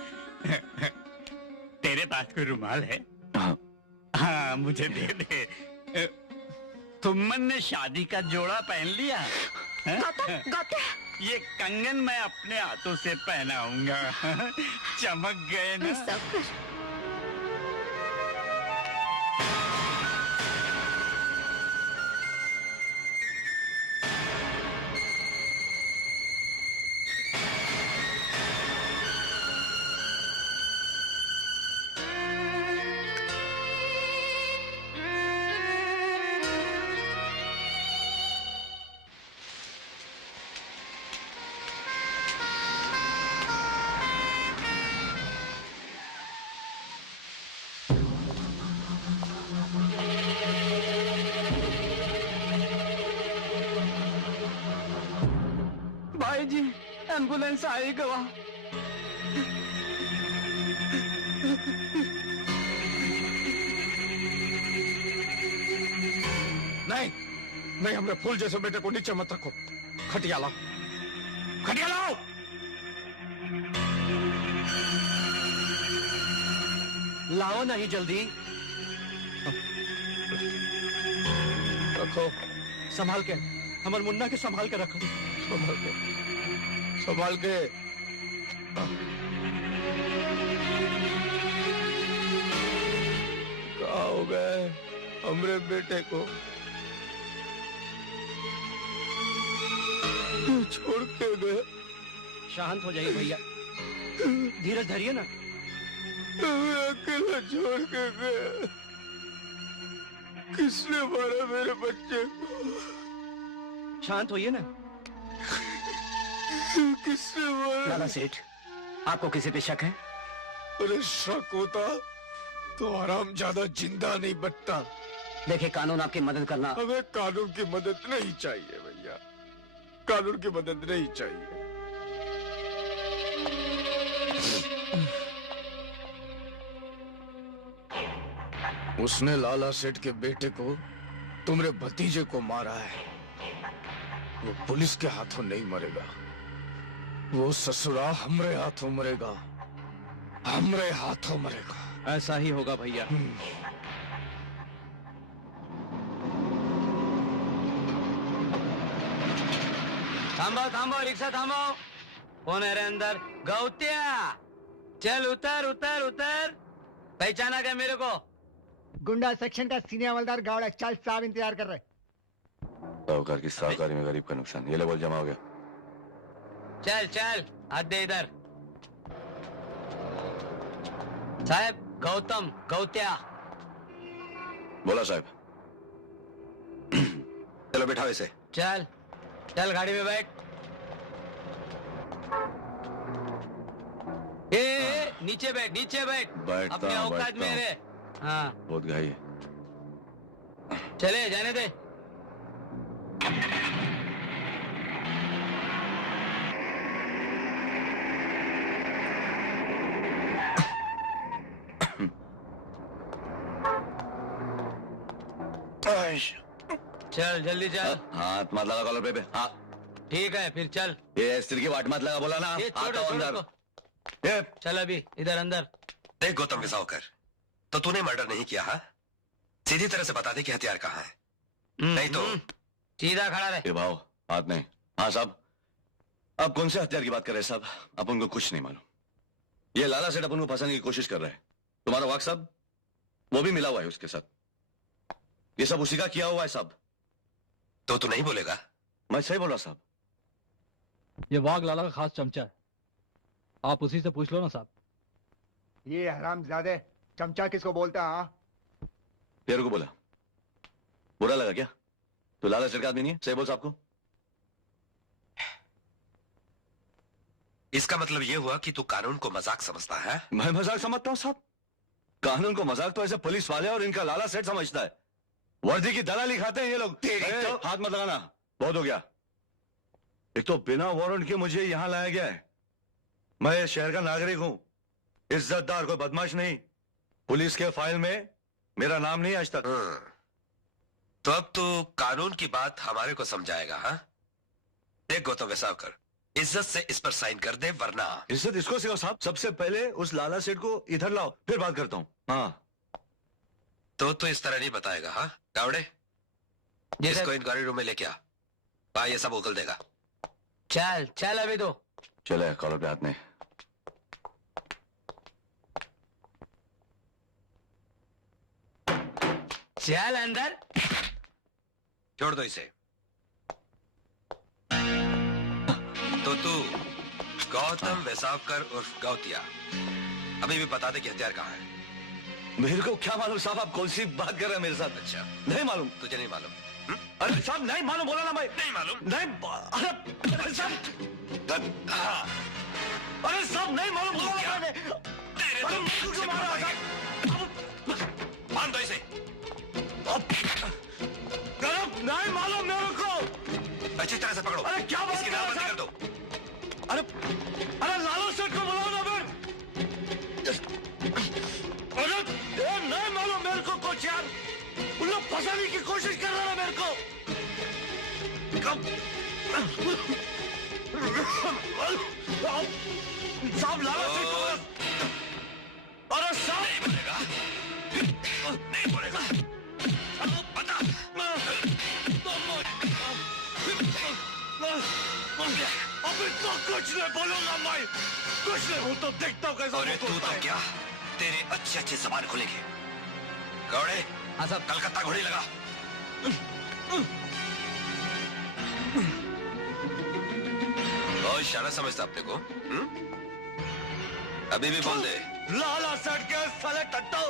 तेरे पास कोई रुमाल है? हाँ, मुझे दे दे। सुमन ने शादी का जोड़ा पहन लिया। गौतम, गौतम। ये कंगन मैं अपने हाथों से पहनाऊंगा। चमक गए ना? भाई जी, एम्बुलेंस आई गवा। नहीं नहीं, हमरे फूल जैसे बेटे को नीचे मत रखो। खटिया लाओ, खटिया लाओ। लाओ नहीं जल्दी। रखो, संभाल के, हमर मुन्ना के संभाल के रखो। संभाल के, संभाल के। क्या हो गए हमरे बेटे को? छोड़ के गए। शांत हो जाइए भैया, धीरज धरिए ना। अकेला छोड़ के गए। किसने मारा मेरे बच्चे को? शांत होइए ना। किसने मारा? लाला सेठ, आपको किसी पे शक है? अरे शक होता तो आराम ज्यादा जिंदा नहीं बचता। देखिए, कानून आपकी मदद करना। हमें कानून की मदद नहीं चाहिए भैया, कानून की मदद नहीं चाहिए। उसने लाला सेठ के बेटे को, तुम्हारे भतीजे को मारा है। वो पुलिस के हाथों नहीं मरेगा, वो ससुरा हमरे हाथों मरेगा, हमरे हाथों मरेगा। ऐसा ही होगा भैया। थांबो थांबो, रिक्शा थांबो। कौन है रे अंदर? गौतिया, चल उतर उतर उतर। पहचाना क्या मेरे को? गुंडा सेक्शन का सीनियर हवलदार गावड़ा, चल साहब इंतजार कर रहे। साहूकार की साहूकारी में गरीब का नुकसान। ये ले बोल, जमा हो गया। चल चल, हाथ दे इधर। साहब, गौतम गौत्या। बोला साहब। चलो बैठाओ इसे। चल चल, गाड़ी में बैठ। ए, नीचे बैठ, नीचे बैठ। बैठता अपने औकात बैठता में रहे। हाँ, बहुत घाई है। चले जाने दे। चल जल्दी चल। हाथ मत लगा कॉलर पे। हाँ ठीक है फिर चल। ये स्त्री की वाट मत लगा बोला ना। ये छोड़ आता हूं अंदर। इसको। चल अभी इधर अंदर। देख गौतम विसावकर, तो तूने मर्डर नहीं किया? हाँ, सीधी तरह से बता दे कि हथियार कहाँ है, नहीं तो सीधा खड़ा रहे। ये भाव हाथ नहीं। हाँ साहब, अब कौन से हथियार की बात कर रहे हैं साहब? अपन को कुछ नहीं मालूम। ये लाला सेठ अपन को फंसाने की कोशिश कर रहा है। तुम्हारा वाक साहब वो भी मिला हुआ है उसके साथ। ये सब उसी का किया हुआ है साहब। तो तू नहीं बोलेगा? मैं सही बोला साहब। ये वाघ लाला का खास चमचा है, आप उसी से पूछ लो ना साहब। ये हरामजादे चमचा किसको बोलता है? हाँ तेरे को बोला, बुरा लगा क्या? तो लाला सेठ का आदमी नहीं है? सही बोल साहब को। इसका मतलब ये हुआ कि तू कानून को मजाक समझता है? मैं मजाक समझता हूं साहब? कानून को मजाक तो ऐसे पुलिस वाले और इनका लाला सेठ समझता है। वर्दी की दलाली खाते हैं ये लोग। तो हाथ मत लगाना, बहुत हो गया। एक तो बिना वारंट के मुझे यहां लाया गया है। मैं शहर का नागरिक हूं, इज्जतदार, कोई बदमाश नहीं। पुलिस के फाइल में मेरा नाम नहीं आज तक। तो अब तू कानून की बात हमारे को समझाएगा? हाँ देख गौतम विसावकर, इज्जत से इस पर साइन कर दे वरना। इज्जत इसको सिखाओ साहब। सबसे पहले उस लाला सेठ को इधर लाओ, फिर बात करता हूं। हाँ तो इस तरह नहीं बताएगा? हाँ गावड़े, इसको इंक्वायरी रूम में लेके आ, वहां ये सब उगल देगा। चल चल अभी तो। चले कॉलर पे हाथ नहीं। चल अंदर। छोड़ दो इसे। तो तू गौतम वेसावकर उर्फ गौतिया, अभी भी बता दे कि हथियार कहाँ है। मेरे को क्या मालूम साहब, आप कौन सी बात कर रहे हैं मेरे साथ? अच्छा नहीं मालूम। तुझे नहीं मालूम? अरे साहब नहीं मालूम बोला ना मैं। नहीं मालूम? नहीं। अरे साहब, अरे साहब नहीं मालूम बोला ना मैंने। तेरे तो क्यों मारा साहब? बांध दो इसे। नहीं मालूम मेरे को। अच्छी तरह से पकड़ो। अरे क्या बात इसकी कर रहे नामबंदी हैं कर दो। अरे लालू सेठ को बुलाओ ना फिर। अरे नहीं मालूम मेरे को कुछ यार। उन लोग फंसाने की कोशिश कर रहे हैं मेरे को। साहब लाला सेठ को। अरे साहब नहीं बोलेगा, नहीं बोलेगा। बता। अभी तो कुछ नहीं बोलूंगा मैं। कुछ नहीं हूं तो देखता हूं कैसा। अरे तू तो क्या, तेरे अच्छे अच्छे जबान खुलेंगे। गौड़े, हाँ साहब। कलकत्ता घोड़ी लगा। बहुत इशारा समझता अपने को। अभी भी बोल दे। लाला सेठ के साले टट्टू।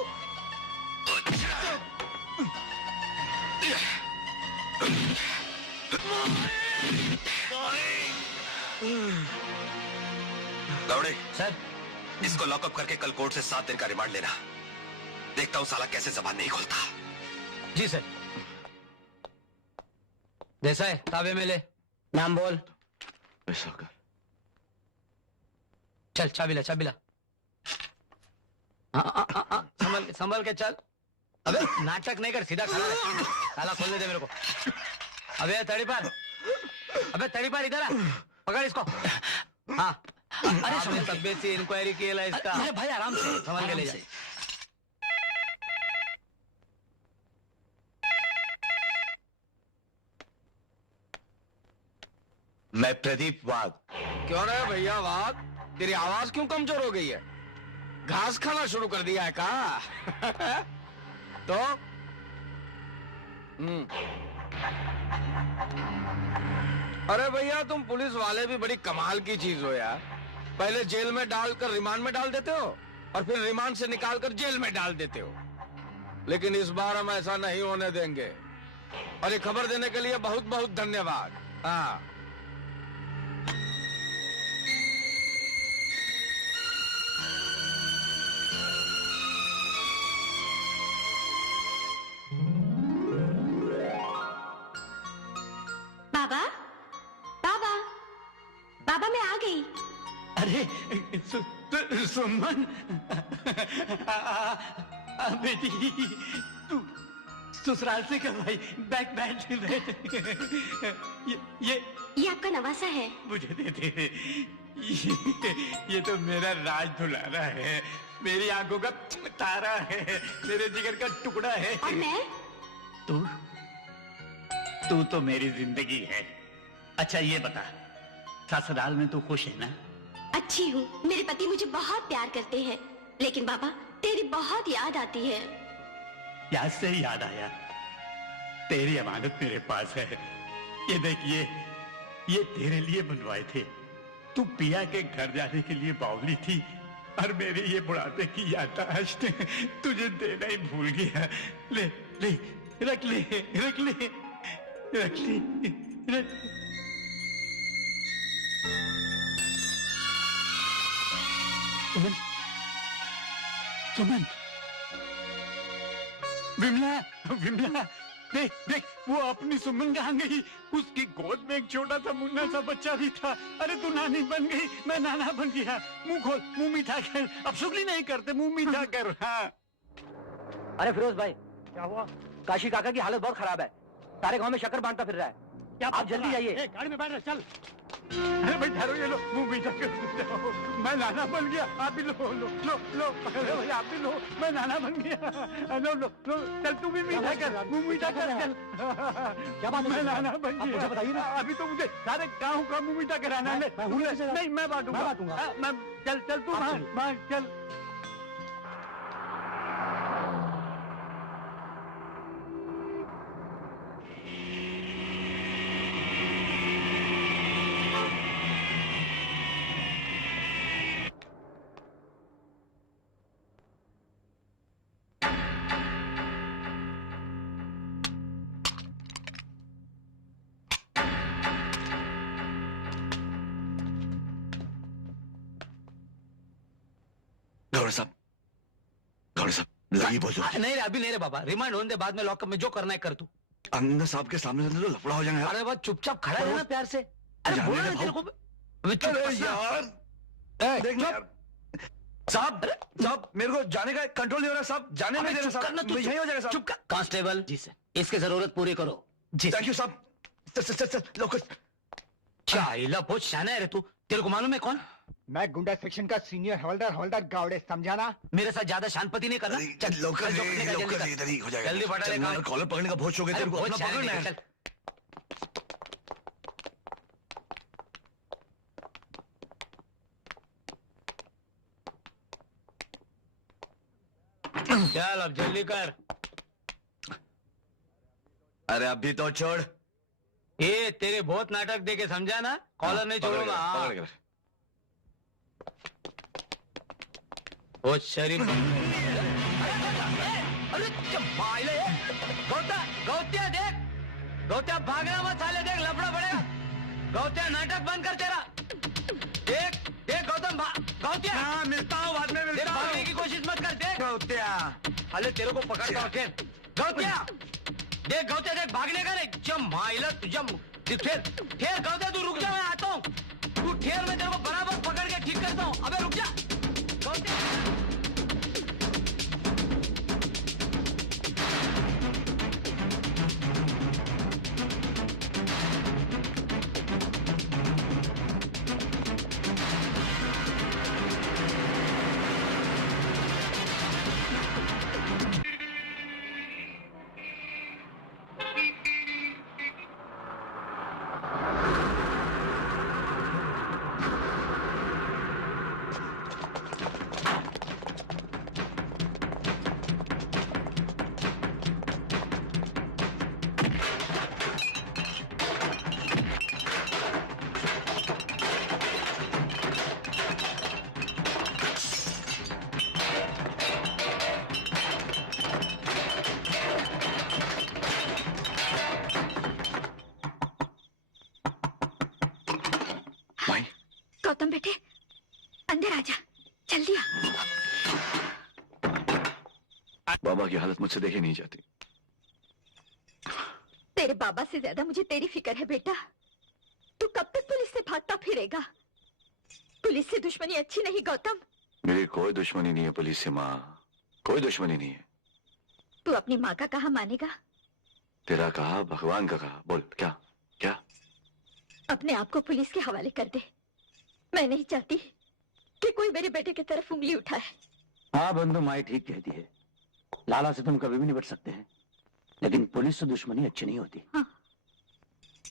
गौड़े सर, इसको लॉकअप करके कल कोर्ट से 7 दिन का रिमांड लेना। देखता हूं साला कैसे जबान नहीं खोलता। जी सर। जैसा है ताबे में ले। नाम बोल। चल चाबी ला, चाबी ला। संभल संभल के चल। अबे नाटक नहीं कर, सीधा खड़ा रह। ताला खोलने दे मेरे को। अबे तड़ी पार, अबे तड़ी पार इधर आ, पकड़ इसको। हाँ अरे तबियत से इंक्वायरी किया इसका। अरे भाई आराम से संभल के ले जा। मैं प्रदीप वाघ। क्यों रे भैया वाघ, तेरी आवाज क्यों कमजोर हो गई है? घास खाना शुरू कर दिया है का? तो अरे भैया तुम पुलिस वाले भी बड़ी कमाल की चीज हो यार। पहले जेल में डालकर रिमांड में डाल देते हो और फिर रिमांड से निकालकर जेल में डाल देते हो। लेकिन इस बार हम ऐसा नहीं होने देंगे। और ये खबर देने के लिए बहुत बहुत धन्यवाद। हाँ बाबा मैं आ गई। अरे सुमन बेटी तू ससुराल से कब आई? बैठ बैठ बैठ। ये आपका नवासा है। मुझे दे दे। ये तो मेरा राज दुलारा है, मेरी आंखों का तारा है, मेरे जिगर का टुकड़ा है। और मैं? तू तो मेरी जिंदगी है। अच्छा ये बता, ससुराल में तू खुश है ना? अच्छी हूँ, मेरे पति मुझे बहुत प्यार करते हैं, लेकिन बाबा तेरी बहुत याद आती है। याद से ही याद आया, तेरी अमानत मेरे पास है। ये देखिए, ये तेरे लिए बनवाए थे। तू पिया के घर जाने के लिए बावली थी और मेरे ये बुढ़ापे की याददाश्त तुझे देना ही भूल गया। ले ले रख ले रख ले रख ले रख। सुमन सुमन विमला विमला देख देख, वो अपनी सुमन कहाँ गई? उसकी गोद में एक छोटा सा मुन्ना सा बच्चा भी था। अरे तू नानी बन गई, मैं नाना बन गया। मुंह खोल, मुंह मीठा कर। अब शुक्ली नहीं करते, मुंह मीठा कर। हाँ। अरे फिरोज भाई, क्या हुआ? काशी काका की हालत बहुत खराब है, सारे गांव में शक्कर बांटता फिर रहा है। क्या आप जल्दी जाइए। गाड़ी में बैठ रहे, चल। अरे भाई ठहरो, ये लो, मुंह मीठा कर। मैं नाना बन गया, आप भी लो लो लो लो। अरे भाई आप भी लो, मैं नाना बन गया। लो लो लो, चल तू भी मीठा कर, मुंह मीठा कर, चल। क्या बात है? मैं नाना बन गया। मुझे बताइए ना। अभी तो मुझे सारे गाँव का मुंह मीठा कराना है। नहीं मैं बांटूंगा। मैं चल चल तू चल। गौरव साहब लगी बहुत जोर। नहीं रे, अभी नहीं रे बाबा, रिमांड होने दे, बाद में लॉकअप में जो करना है कर तू। अंदर साहब के सामने तो लफड़ा हो जाएगा। अरे बात चुपचाप खड़ा रहना प्यार से। अरे बोला ना तेरे को। यार देख यार साहब, साहब मेरे को जाने का कंट्रोल नहीं हो रहा साहब, जाने नहीं दे रहे साहब। यही हो जाएगा साहब। चुप कर। कांस्टेबल जी सर, इसकी जरूरत पूरी करो। जी थैंक यू साहब। चल लोकस। चाइला बहुत शाना है रे तू, तेरे को मालूम है कौन? मैं गुंडा सेक्शन का सीनियर हवलदार गावड़े, समझाना? मेरे साथ ज्यादा शानपति नहीं करना। चल लोकल इधर ही हो जाएगा। जल्दी पटा ले। कॉलर पकड़ने का बहुत शौक है तेरे को, अपना पकड़ना है। चल अब जल्दी कर। अरे अभी तो छोड़। ये तेरे बहुत नाटक देके समझा ना, कॉलर नहीं छोड़ूंगा। बहुत शरीफ। अरे गौतिया देख, गौतिया भागना मत साले, देख लफड़ा पड़ेगा। गौतिया नाटक बंद कर तेरा। देख देख गौतम, गौतिया। हाँ मिलता हूँ, बाद में मिलता हूँ। भागने की कोशिश मत कर। देख गौतिया, अरे तेरे को पकड़ता हूँ फिर। गौतिया देख, गौतिया देख, भागने का नहीं। जब माइला तुझे ठेर गौतिया, तू रुक जा, मैं आता हूँ। तू ठेर, मैं तेरे को बराबर पकड़ के ठीक करता हूँ। अबे रुक जा गौतिया। गौतम बेटे अंदर आजा, जल्दी आ। बाबा की हालत मुझसे देखी नहीं जाती। तेरे बाबा से ज्यादा मुझे तेरी फिक्र है बेटा। तू कब तक पुलिस से भागता फिरेगा? पुलिस से दुश्मनी अच्छी नहीं गौतम। मेरी कोई दुश्मनी नहीं है पुलिस से माँ, कोई दुश्मनी नहीं है। तू अपनी माँ का कहा मानेगा? तेरा कहा, भगवान का कहा, बोल क्या क्या? अपने आप को पुलिस के हवाले कर दे। मैं नहीं चाहती कि कोई मेरे बेटे की तरफ उंगली उठाए। हाँ बंधु, माई ठीक कहती है। लाला से तुम कभी भी नहीं बच सकते हैं, लेकिन पुलिस से दुश्मनी अच्छी नहीं होती। हाँ।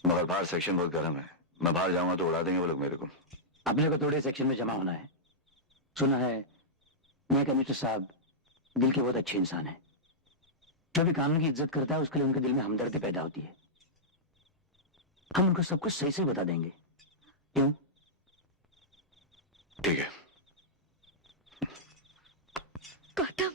मगर बाहर सेक्शन बहुत गर्म है, मैं बाहर जाऊंगा तो उड़ा देंगे वो लोग मेरे को। अपने को थोड़े सेक्शन में जमा होना है। सुना है मैं कमिश्नर साहब दिल के बहुत अच्छे इंसान है। जो भी कानून की इज्जत करता है उसके लिए उनके दिल में हमदर्दी पैदा होती है। हम उनको सब कुछ सही से बता देंगे। क्यों? ठीक है। गौतम,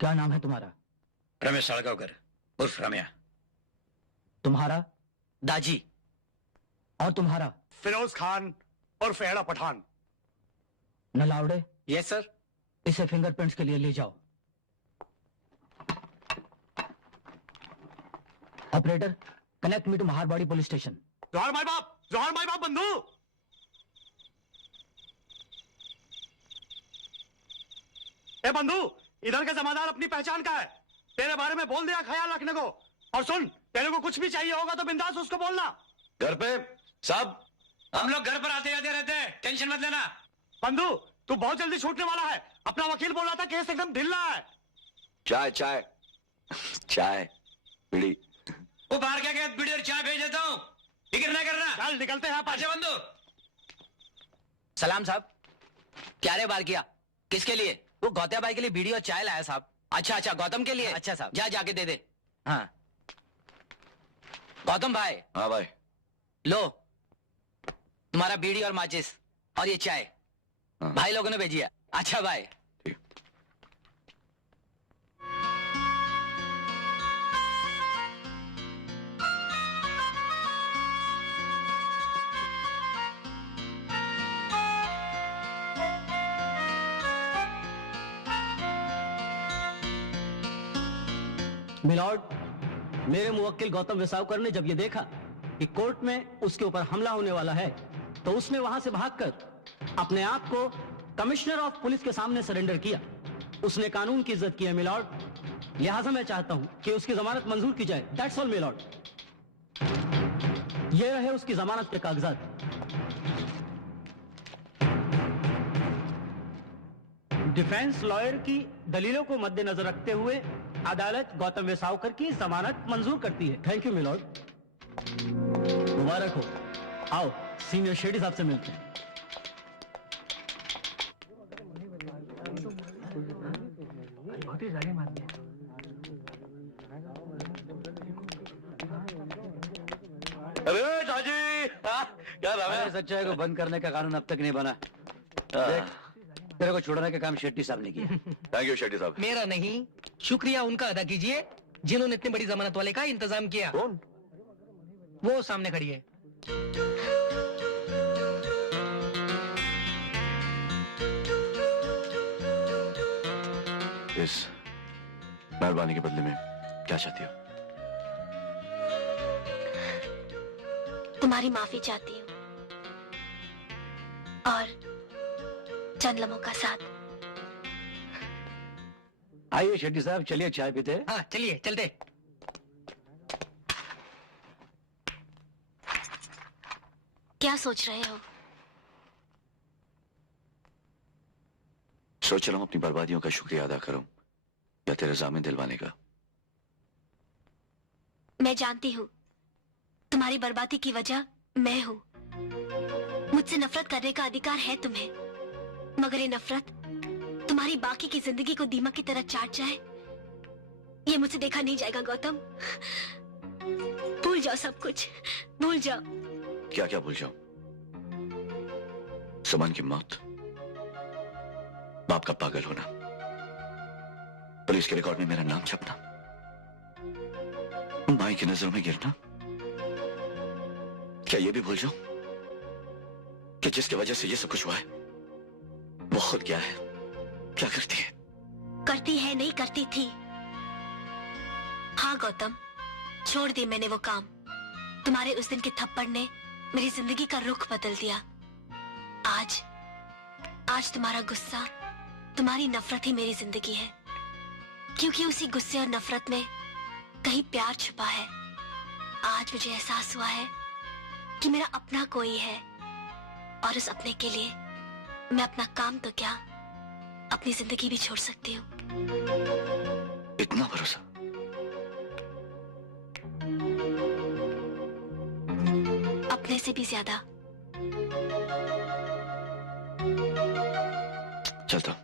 क्या नाम है तुम्हारा? रमेश साड़गांवकर उर्फ रम्या। तुम्हारा? दाजी। और तुम्हारा? फिरोज खान और फेड़ा पठान। नलावड़े? Yes sir. इसे फिंगरप्रिंट्स के लिए ले जाओ। Operator, connect me to Maharwadi police station. जोहर माई बाप बंधु। ए बंधु, इधर का जमादार अपनी पहचान का है। तेरे बारे में बोल दिया ख्याल रखने को। और सुन, तेरे को कुछ भी चाहिए होगा तो बिंदास उसको बोलना। घर पे साहब? हम लोग घर पर आते जाते रहते हैं, टेंशन मत लेना। बंधु, तू बहुत जल्दी छूटने वाला है। अपना वकील बोल रहा था केस एकदम ढिल रहा है। चाय चाय चाय बीड़ी। वो बाहर क्या कहते, बीड़ी और चाय भेज देता हूँ, फिक्र ना करना। चल निकलते हैं। अच्छा बंधु। सलाम साहब। क्या रे बार किया? किसके लिए? वो गौतिया भाई के लिए बीड़ी और चाय लाया साहब। अच्छा अच्छा, गौतम के लिए? अच्छा साहब, जा जाके दे दे। हाँ गौतम भाई। हाँ भाई। लो तुम्हारा बीड़ी और माचिस और ये चाय। हाँ। भाई लोगों ने भेजी है। अच्छा भाई। मिलॉर्ड, मेरे मुवक्किल गौतम वेसावकर ने जब ये देखा कि कोर्ट में उसके ऊपर हमला होने वाला है, तो उसने वहां से भागकर अपने आप को कमिश्नर ऑफ पुलिस के सामने सरेंडर किया। उसने कानून की इज्जत की है मिलॉर्ड, लिहाजा मैं चाहता हूं कि उसकी जमानत मंजूर की जाए। That's all milord. ये रहे उसकी जमानत के कागजात। डिफेंस लॉयर की दलीलों को मद्देनजर रखते हुए अदालत गौतम वेसावकर की जमानत मंजूर करती है। Thank you milord. मुबारक हो। आओ सीनियर शेडी साहब से मिलते हैं। अरे दादी, क्या नाम है? सच्चाई को बंद करने का कानून अब तक नहीं बना। देख, तेरे को छोड़ने का काम शेट्टी साहब ने किया। थैंक यू शेट्टी साहब। मेरा नहीं, शुक्रिया उनका अदा कीजिए जिन्होंने इतनी बड़ी जमानत वाले का इंतजाम किया। कौन? वो सामने खड़ी है। इस मेहरबानी के बदले में क्या चाहती हो? तुम्हारी माफी चाहती हूँ और चंद लम्हों का साथ। आइए शेट्टी साहब, चलिए चाय पीते हैं। हाँ चलिए, चलते। क्या सोच रहे हो? सोच रहा हूं अपनी बर्बादियों का शुक्रिया अदा करूं या तेरे जामिन दिलवाने का। मैं जानती हूँ तुम्हारी बर्बादी की वजह मैं हूँ। मुझसे नफरत करने का अधिकार है तुम्हें, मगर ये नफरत तुम्हारी बाकी की जिंदगी को दीमक की तरह चाट जाए, ये मुझसे देखा नहीं जाएगा गौतम। भूल जाओ सब कुछ, भूल जाओ। क्या क्या भूल जाऊं? सुमन की मौत, बाप का पागल होना, पुलिस के रिकॉर्ड में मेरा नाम छपना, माई की नजरों में गिरना, क्या ये भी भूल जाऊं कि जिसकी वजह से ये सब कुछ हुआ है वो खुद क्या है, क्या करती है? करती है नहीं करती थी। हाँ गौतम, छोड़ दी मैंने वो काम। तुम्हारे उस दिन के थप्पड़ ने मेरी जिंदगी का रुख बदल दिया। आज तुम्हारा गुस्सा, तुम्हारी नफरत ही मेरी जिंदगी है, क्योंकि उसी गुस्से और नफरत में कहीं प्यार छुपा है। आज मुझे एहसास हुआ है कि मेरा अपना कोई है, और उस अपने के लिए मैं अपना काम तो क्या, अपनी जिंदगी भी छोड़ सकती हूँ। इतना भरोसा? अपने से भी ज्यादा। चलता हूं।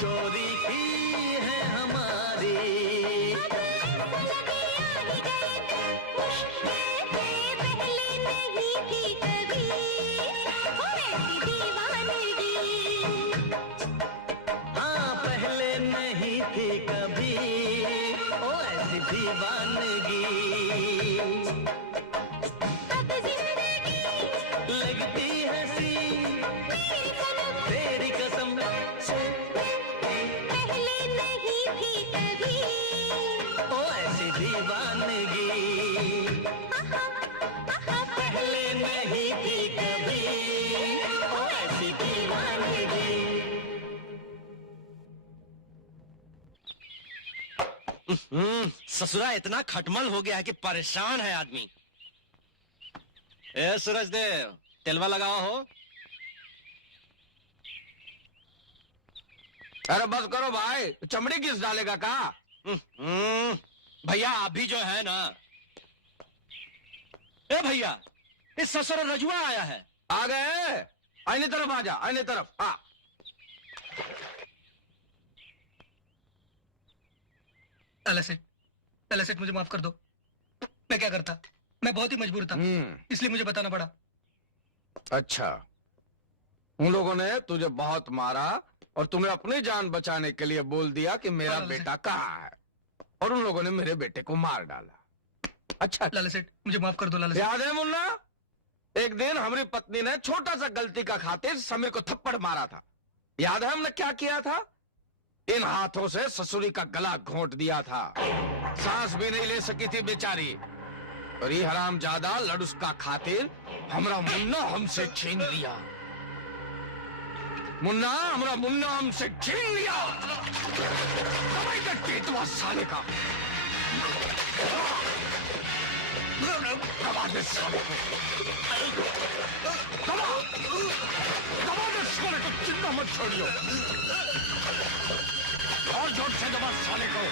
चोरी की है हमारी। हाँ पहले नहीं थी कभी ओ ऐसी दीवानगी। लगती हंसी तेरी कसम से पहले नहीं थी कभी ओ ऐसी दीवानगी। पहले नहीं थी कभी ओ ऐसी दीवानगी। ससुरा इतना खटमल हो गया है कि परेशान है आदमी। ए सूरज देव, तेलवा लगाओ हो। अरे बस करो भाई, चमड़ी किस डालेगा का? भैया आप भी जो है ना। ए भैया, इस ससुर रजुआ आया है। आ गए? आईने तरफ आ जा, आईने तरफ आ। लाला सेठ मुझे माफ कर दो। मैं क्या करता, मैं बहुत ही मजबूर था, इसलिए मुझे बताना पड़ा। अच्छा, उन लोगों ने तुझे बहुत मारा और तुम्हें अपनी जान बचाने के लिए बोल दिया कि मेरा बेटा कहाँ है, और उन लोगों ने मेरे बेटे को मार डाला। अच्छा लाला सेठ मुझे माफ कर दो। लाला सेठ याद है मुन्ना, एक दिन हमारी पत्नी ने छोटा सा गलती का खातिर समीर को थप्पड़ मारा था। याद है हमने क्या किया था? इन हाथों से ससुरी का गला घोंट दिया था। सांस भी नहीं ले सकी थी बेचारी। और ये हरामजादा लड़ुस का खातिर हमरा मुन्ना हमसे छीन लिया। मुन्ना, हमरा मुन्ना हमसे छीन लिया। दवाई का टेटवा साले का। दबा दे साले को। दबा दे साले को, चिंता मत छोड़ियो। और जोर से दबा साले को।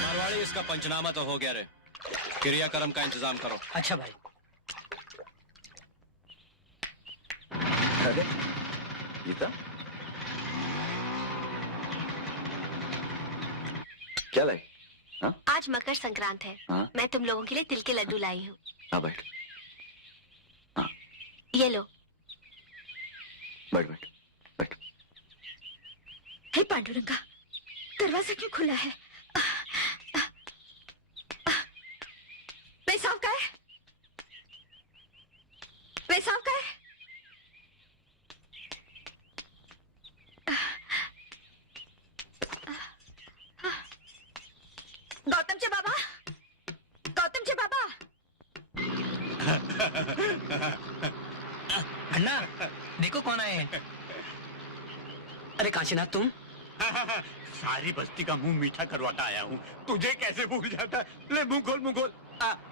मारवाड़ी, इसका पंचनामा तो हो गया रे, क्रियाक्रम का इंतजाम करो। अच्छा भाई। अरे गीता, क्या लाई? हाँ? आज मकर संक्रांत है। हाँ? मैं तुम लोगों के लिए तिल के लड्डू लाई हूँ। हाँ बैठ, ये लो। बैठ बैठ बैठ। हे पांडुरंगा, दरवाजा क्यों खुला है? पेशाब का है? पेशाब का है? गौतम चे बाबा, गौतम चे बाबा। अन्ना देखो कौन आए हैं। अरे काशीनाथ तुम? सारी बस्ती का मुंह मीठा करवाता आया हूँ। तुझे कैसे भूल जाता? ले मुंह खोल, मुंह खोल।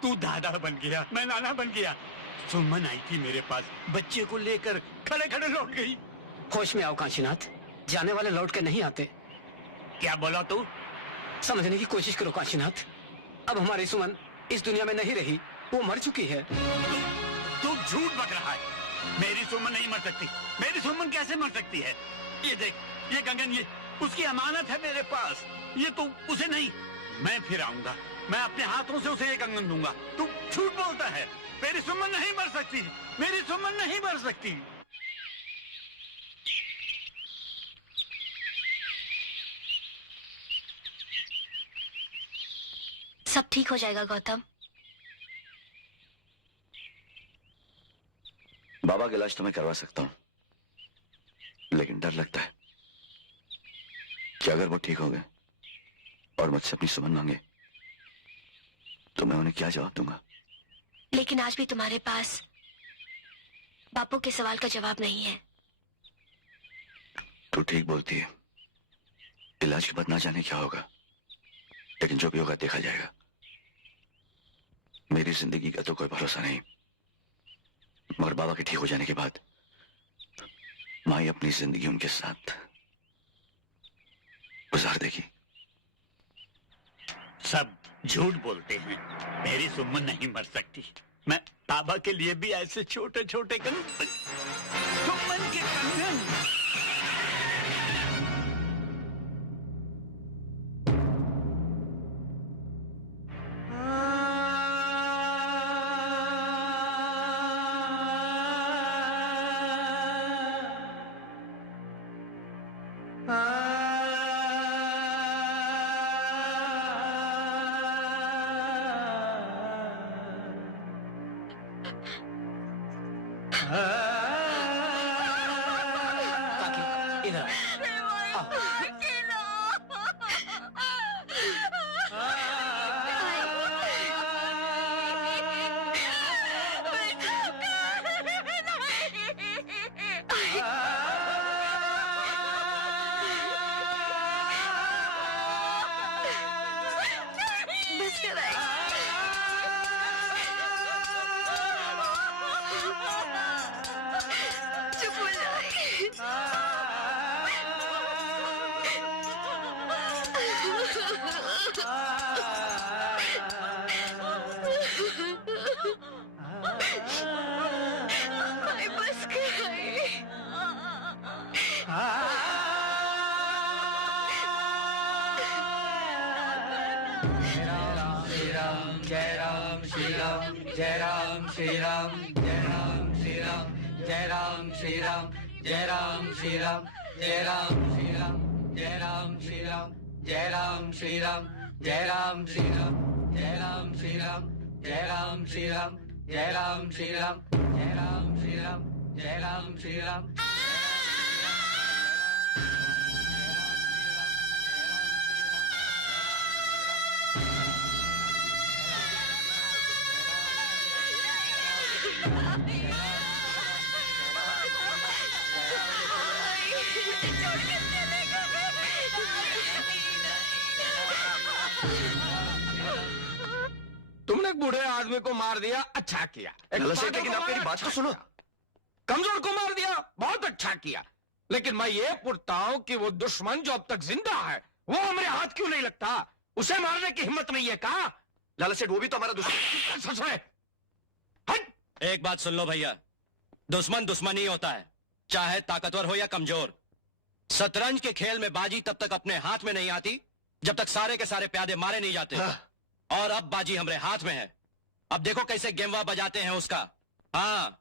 तू दादा बन गया, मैं नाना बन गया। सुमन आई थी मेरे पास, बच्चे को लेकर खड़े खड़े लौट गई। होश में आओ काशीनाथ, जाने वाले लौट के नहीं आते। क्या बोला तू? समझने की कोशिश करो काशीनाथ। अब हमारी सुमन इस दुनिया में नहीं रही, वो मर चुकी है। तू झूठ बक रहा है। मेरी सुमन नहीं मर सकती। मेरी सुमन कैसे मर सकती है? ये देख, ये कंगन, ये उसकी अमानत है मेरे पास। ये तू उसे नहीं, मैं फिर आऊंगा, मैं अपने हाथों से उसे ये कंगन दूंगा। तू झूठ बोलता है। मेरी सुमन नहीं मर सकती, मेरी सुमन नहीं मर सकती। सब ठीक हो जाएगा गौतम। बाबा का इलाज तो मैं करवा सकता हूं, लेकिन डर लगता है कि अगर वो ठीक हो गए और मुझसे अपनी सुमन मांगे तो मैं उन्हें क्या जवाब दूंगा? लेकिन आज भी तुम्हारे पास बापू के सवाल का जवाब नहीं है। तू ठीक बोलती है, इलाज के बाद ना जाने क्या होगा, लेकिन जो भी होगा देखा जाएगा। मेरी जिंदगी का तो कोई भरोसा नहीं, मगर बाबा के ठीक हो जाने के बाद माई अपनी जिंदगी उनके साथ गुजार देगी। सब झूठ बोलते हैं, मेरी सुमन नहीं मर सकती। मैं ताबा के लिए भी ऐसे छोटे छोटे सुमन के कंगन। तुमने एक बूढ़े आदमी को मार दिया, अच्छा किया। लेकिन आप मेरी बात तो सुनो। कमजोर को मार दिया, बहुत अच्छा किया। लेकिन मैं ये पूछता हूं कि वो दुश्मन जो अब तक जिंदा है, वो हमारे हाथ क्यों नहीं लगता? उसे मारने की हिम्मत नहीं है का? लाला सेठ, वो भी तो हमारा दुश्मन। एक बात सुन लो भैया, दुश्मन दुश्मन ही होता है, चाहे ताकतवर हो या कमजोर। शतरंज के खेल में बाजी तब तक अपने हाथ में नहीं आती जब तक सारे के सारे प्यादे मारे नहीं जाते। और अब बाजी हमारे हाथ में है। अब देखो कैसे गेमवा बजाते हैं उसका। हाँ,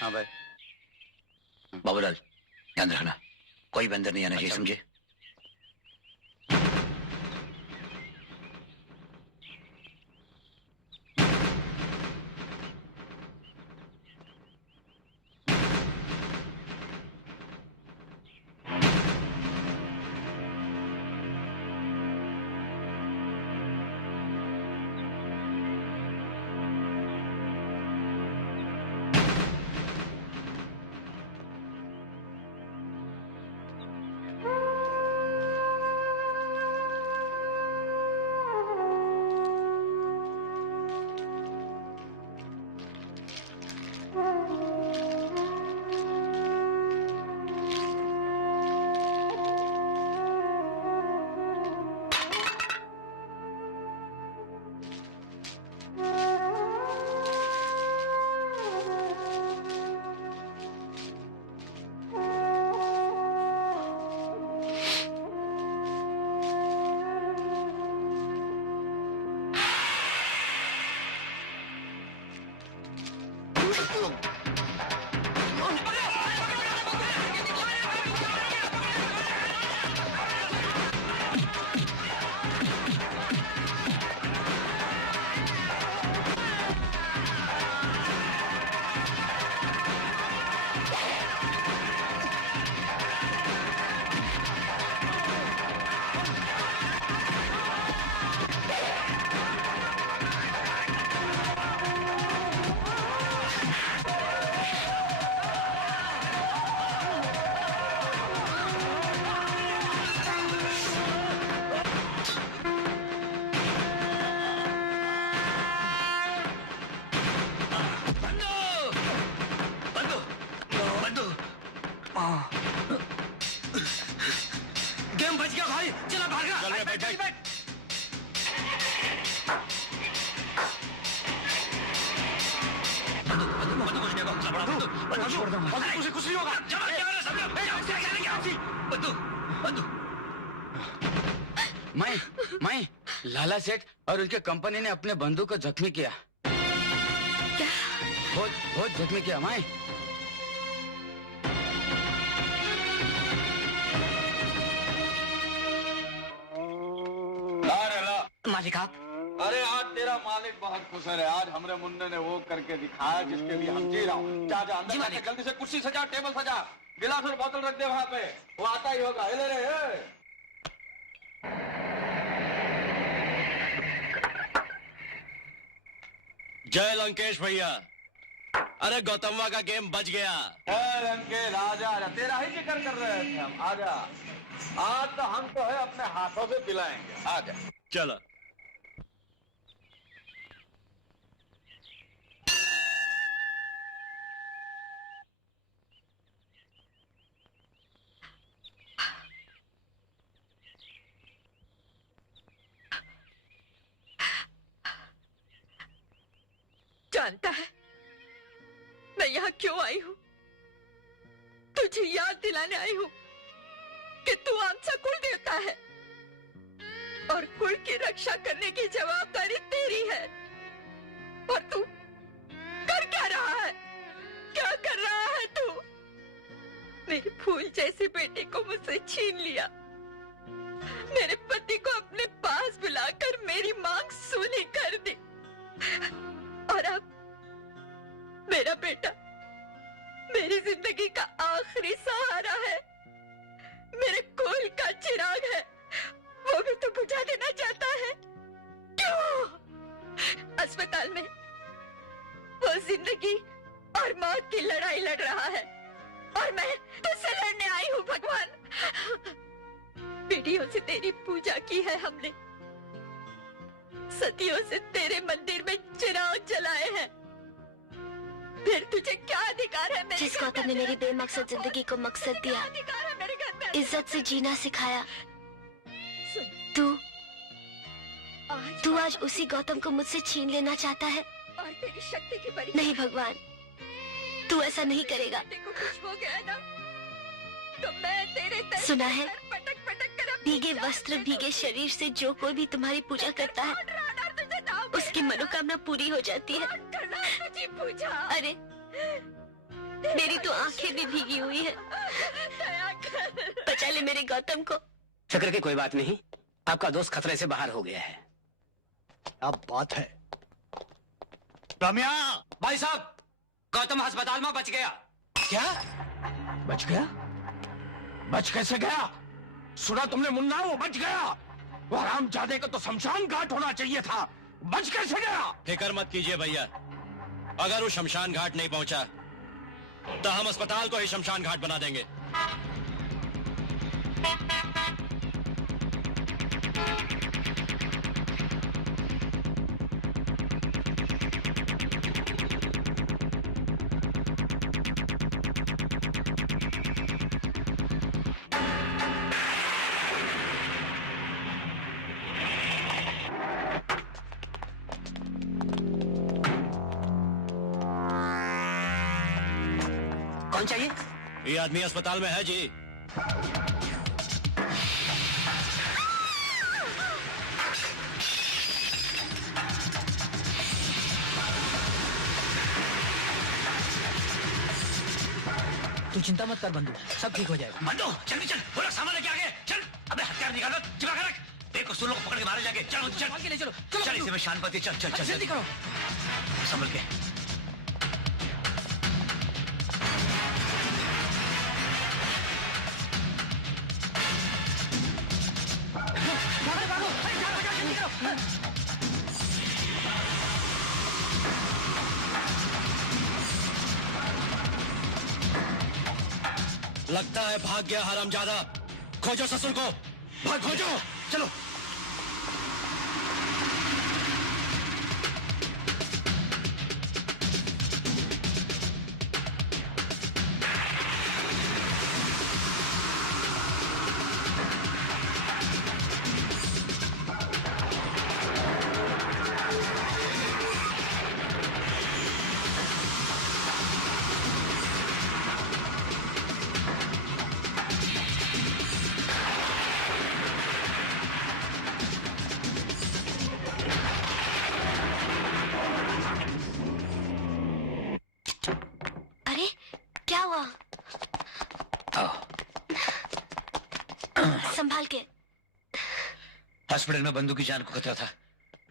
हाँ भाई। बाबूलाल, ध्यान रखना, कोई बंदर नहीं आना चाहिए, समझे? गेम बच गया भाई, चला भागा। चल रे, बैठ, बैठ। तुझे कुछ नहीं होगा। मैं लाला सेठ और उनके कंपनी ने अपने बंधु को जख्मी किया। क्या? बहुत जख्मी किया मैं। मालिक आप। अरे आज तेरा मालिक बहुत खुश है। आज हमरे मुन्ने ने वो करके दिखाया जिसके लिए हम जी रहा हूँ। जा अंदर जाके जल्दी से कुर्सी सजा, टेबल सजा, गिलास और बोतल रख दे वहाँ पे। वो आता ही होगा। ले रे। जय लंकेश भैया। अरे गौतमवा का गेम बच गया। लंकेश आजा, तेरा ही जिक्र कर रहे थे हम। आजा, आज तो हम तो है अपने हाथों से पिलाएंगे। आजा। चलो। जानता है मैं यहाँ क्यों आई हूँ? तुझे याद दिलाने आई हूँ कि तू आमचा कुल देवता है और कुल की रक्षा करने की जवाबदारी तेरी है। और तू कर क्या रहा है? क्या कर रहा है तू? मेरे फूल जैसे बेटे को मुझसे छीन लिया। मेरे पति को अपने पास बुलाकर मेरी मांग सूनी कर दी। और अब मेरा बेटा मेरी जिंदगी का आखिरी सहारा है, मेरे कुल का चिराग है, वो भी तो बुझा देना चाहता है। क्यों? अस्पताल में वो जिंदगी और मौत की लड़ाई लड़ रहा है और मैं तुझसे लड़ने आई हूँ। भगवान, पीढ़ियों से तेरी पूजा की है हमने, सदियों से तेरे मंदिर में चिराग जलाए हैं, फिर तुझे क्या अधिकार है मेरे? जिस गौतम ने मेरी बेमकसद जिंदगी को मकसद दिया, इज्जत से जीना सिखाया, तू आज उसी गौतम को मुझसे छीन लेना चाहता है। और तेरी शक्ति की परीक्षा। नहीं भगवान, तू ऐसा नहीं करेगा। कुछ हो गया ना तो मैं तेरे सुना है भीगे वस्त्र भीगे शरीर से जो कोई भी तुम्हारी पूजा करता है उसकी मनोकामना पूरी हो जाती है। अरे मेरी तो आंखें भी भीगी हुई है। बचा ले मेरे गौतम को। फिक्र की कोई बात नहीं, आपका दोस्त खतरे से बाहर हो गया है। अब बात है रम्या भाई साहब, गौतम अस्पताल में बच गया। क्या बच गया? बच कैसे गया? सुना तुमने मुन्ना? वो बच गया। वो हरामजादे का तो शमशान घाट होना चाहिए था, बच कैसे गया? फिक्र मत कीजिए भैया, अगर वो शमशान घाट नहीं पहुंचा तो हम अस्पताल को ही शमशान घाट बना देंगे। कौन चाहिए? ये आदमी अस्पताल में है जी। तू चिंता मत कर बंधु, सब ठीक हो जाएगा। बंधु जल्दी चल, वो लोग सामान लेके आगे चल। अबे हथियार निकालो, चिपका कर रख। देखो सुन लोग पकड़ के मारे जाके। चलो चल ले चलो चल, इसे में शांति। चल चल चल जल्दी करो, संभल के। लगता है भाग गया हरामजादा। खोजो ससुर को, भाग खोजो। चलो संभाल के। हॉस्पिटल में बंधु की जान को खतरा था,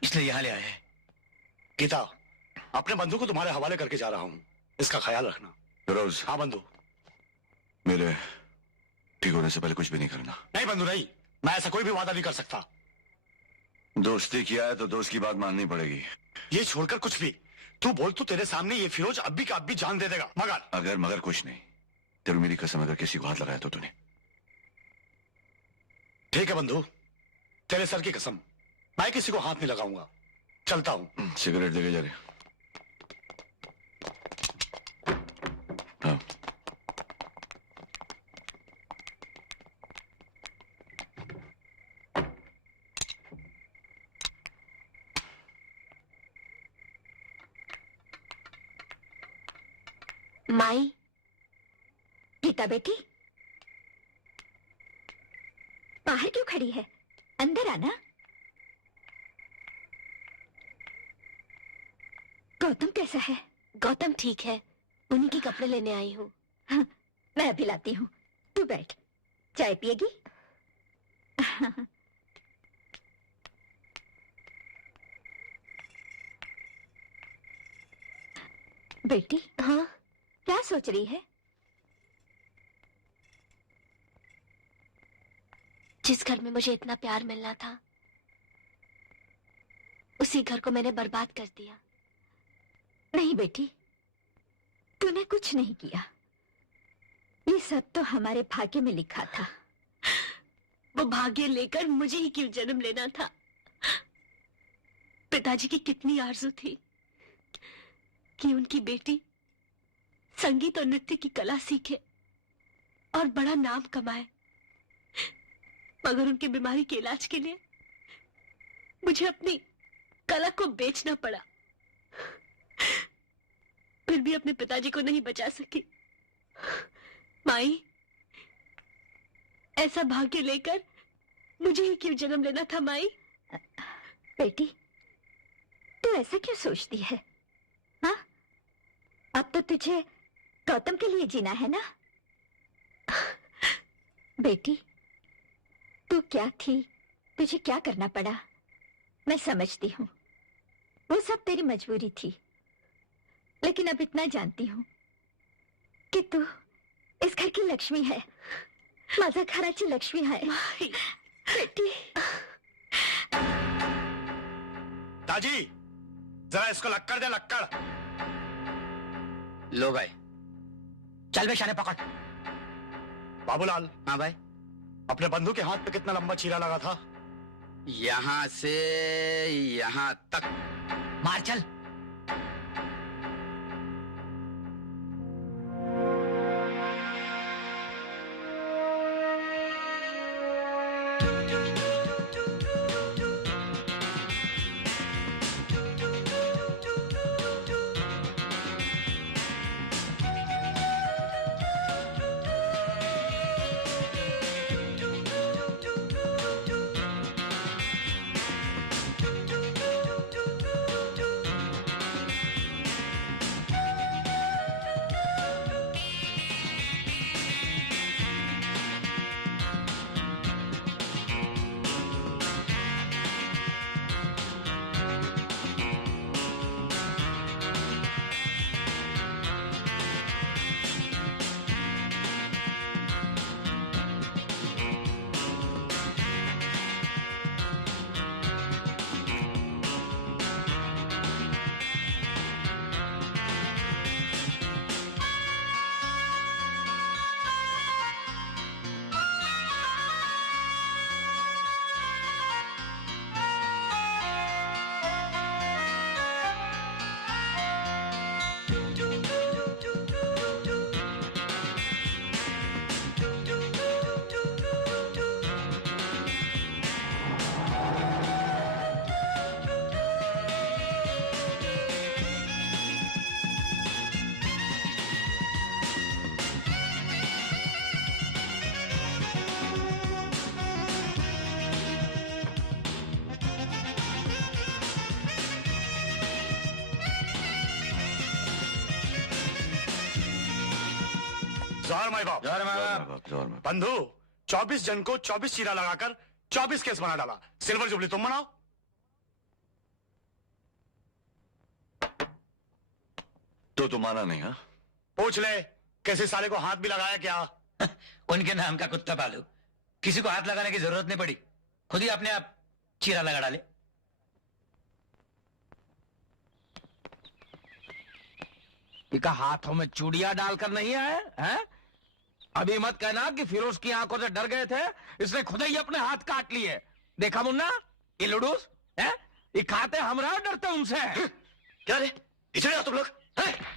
इसलिए यहाँ ले आए हैं। गीता, अपने बंधु को तुम्हारे हवाले करके जा रहा हूँ, इसका ख्याल रखना। फिरोज। हाँ बंधु। मेरे ठीक होने से पहले कुछ भी नहीं करना। नहीं बंधु नहीं, मैं ऐसा कोई भी वादा नहीं कर सकता। दोस्ती किया है तो दोस्त की बात माननी पड़ेगी। ये छोड़कर कुछ भी तू बोल तो तेरे सामने ये फिरोज अब भी का अब भी जान दे देगा। मगर कुछ नहीं। तेरे मेरी कसम, अगर किसी को हाथ लगाया तो तूने। ठीक है बंधु, तेरे सर की कसम, मैं किसी को हाथ नहीं लगाऊंगा। चलता हूँ। सिगरेट देके जा रहे। हाँ। माई, गीता बेटी, बाहर क्यों खड़ी है? अंदर आना। गौतम कैसा है? गौतम ठीक है, उन्हीं के कपड़े लेने आई हूँ। हाँ, मैं अभी लाती हूँ, तू बैठ। चाय पिएगी? बेटी। हाँ? क्या सोच रही है? जिस घर में मुझे इतना प्यार मिलना था, उसी घर को मैंने बर्बाद कर दिया। नहीं बेटी, तूने कुछ नहीं किया। ये सब तो हमारे भाग्य में लिखा था। वो भाग्य लेकर मुझे ही क्यों जन्म लेना था? पिताजी की कितनी आरज़ू थी कि उनकी बेटी संगीत और नृत्य की कला सीखे और बड़ा नाम कमाए, मगर उनकी बीमारी के इलाज के लिए मुझे अपनी कला को बेचना पड़ा। फिर भी अपने पिताजी को नहीं बचा सकी। माई, ऐसा भाग्य लेकर मुझे ही क्यों जन्म लेना था माई? बेटी, तू ऐसा क्यों सोचती है? हाँ, अब तो तुझे गौतम के लिए जीना है ना? बेटी, तू क्या थी, तुझे क्या करना पड़ा, मैं समझती हूँ। वो सब तेरी मजबूरी थी, लेकिन अब इतना जानती हूँ कि तू इस घर की लक्ष्मी है, माझा घराची लक्ष्मी है। बेटी। ताजी, जरा इसको लक्कड़ दे, लक्कड़। लो भाई, चल बे शाने पकड़। बाबूलाल। हाँ भाई। अपने बंधु के हाथ पे कितना लंबा चीरा लगा था? यहाँ से यहाँ तक। मार चल। जोहर माई बाप। जोहर में बंधु 24 जन को 24 चीरा लगाकर 24 केस बना डाला। सिल्वर जुबली तुम मनाओ। तो तुम माना नहीं? हाँ, पूछ ले कैसे साले को हाथ भी लगाया क्या? उनके नाम का कुत्ता पालू, किसी को हाथ लगाने की जरूरत नहीं पड़ी, खुद ही अपने आप चीरा लगा डाले। इका हाथों में चूड़ियां डालकर नहीं आए हैं? अभी मत कहना कि फिरोज की आंखों से डर गए थे, इसने खुद ही अपने हाथ काट लिए। देखा मुन्ना, ये लुडूस है, ये खाते हमरा डरते उनसे। क्या रे, इधर आओ तुम लोग।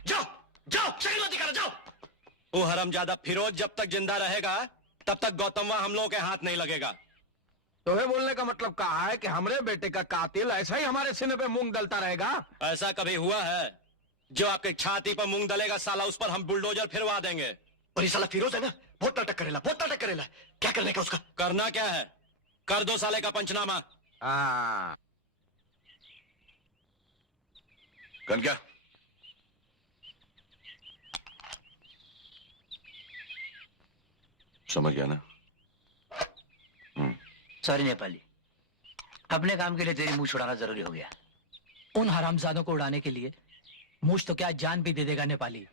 जाओ जाओ, शक्ल दिखा, जाओ। वो हरामजादा फिरोज जब तक जिंदा रहेगा तब तक गौतमवा हम लोगों के हाथ नहीं लगेगा। तो है बोलने का मतलब कहा है कि हमरे बेटे का कातिल ऐसा ही हमारे सीने पे मूंग डलता रहेगा? ऐसा कभी हुआ है? जो आपके छाती पर मूंग डलेगा साला उस पर हम बुलडोजर फिरवा देंगे। और ये साला फिरोज है ना, बहुत नाटक करेला, बहुत नाटक करेला। क्या करने का उसका? करना क्या है, कर दो साले का पंचनामा। कन क्या? समझ गया ना? सॉरी नेपाली, अपने काम के लिए तेरी मुंह छुड़ाना जरूरी हो गया। उन हरामजादों को उड़ाने के लिए मुझ तो क्या जान भी दे देगा नेपाली।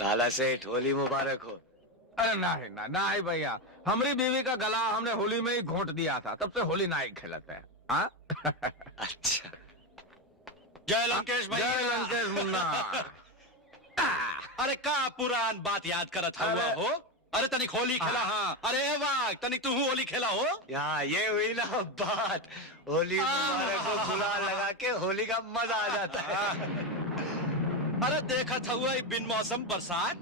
लाला सेठ, होली मुबारक हो। अरे नहीं ना नहीं भैया, हमारी बीवी का गला हमने होली में ही घोंट दिया था, तब से होली ना ही खेलते हैं। हाँ? अच्छा, जय लंकेश भैया। जय लंकेश मुन्ना। अरे का पुरान बात याद करत हुआ हो? अरे तनिक होली खेला। हाँ, अरे वाह, तनिक तू होली खेला हो? यहाँ ये हुई ना बात, होली मुबारक को गुलाल लगा के होली का मजा आ जाता है। अरे देखा था हुआ बिन मौसम बरसात,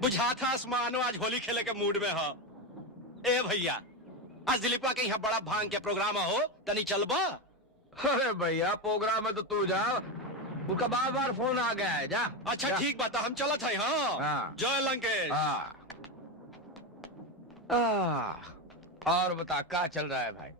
बुझा था आसमानो आज होली खेले के मूड में हो। ए भैया, आज दिलीपा के यहाँ बड़ा भांग के प्रोग्राम हो, तनी चलबा? अरे भैया प्रोग्राम है तो तू जा, उसका बार बार फोन आ गया है। जा। अच्छा ठीक बात, हम चला था। हाँ, जय लंकेश। और बता क्या चल रहा है भाई?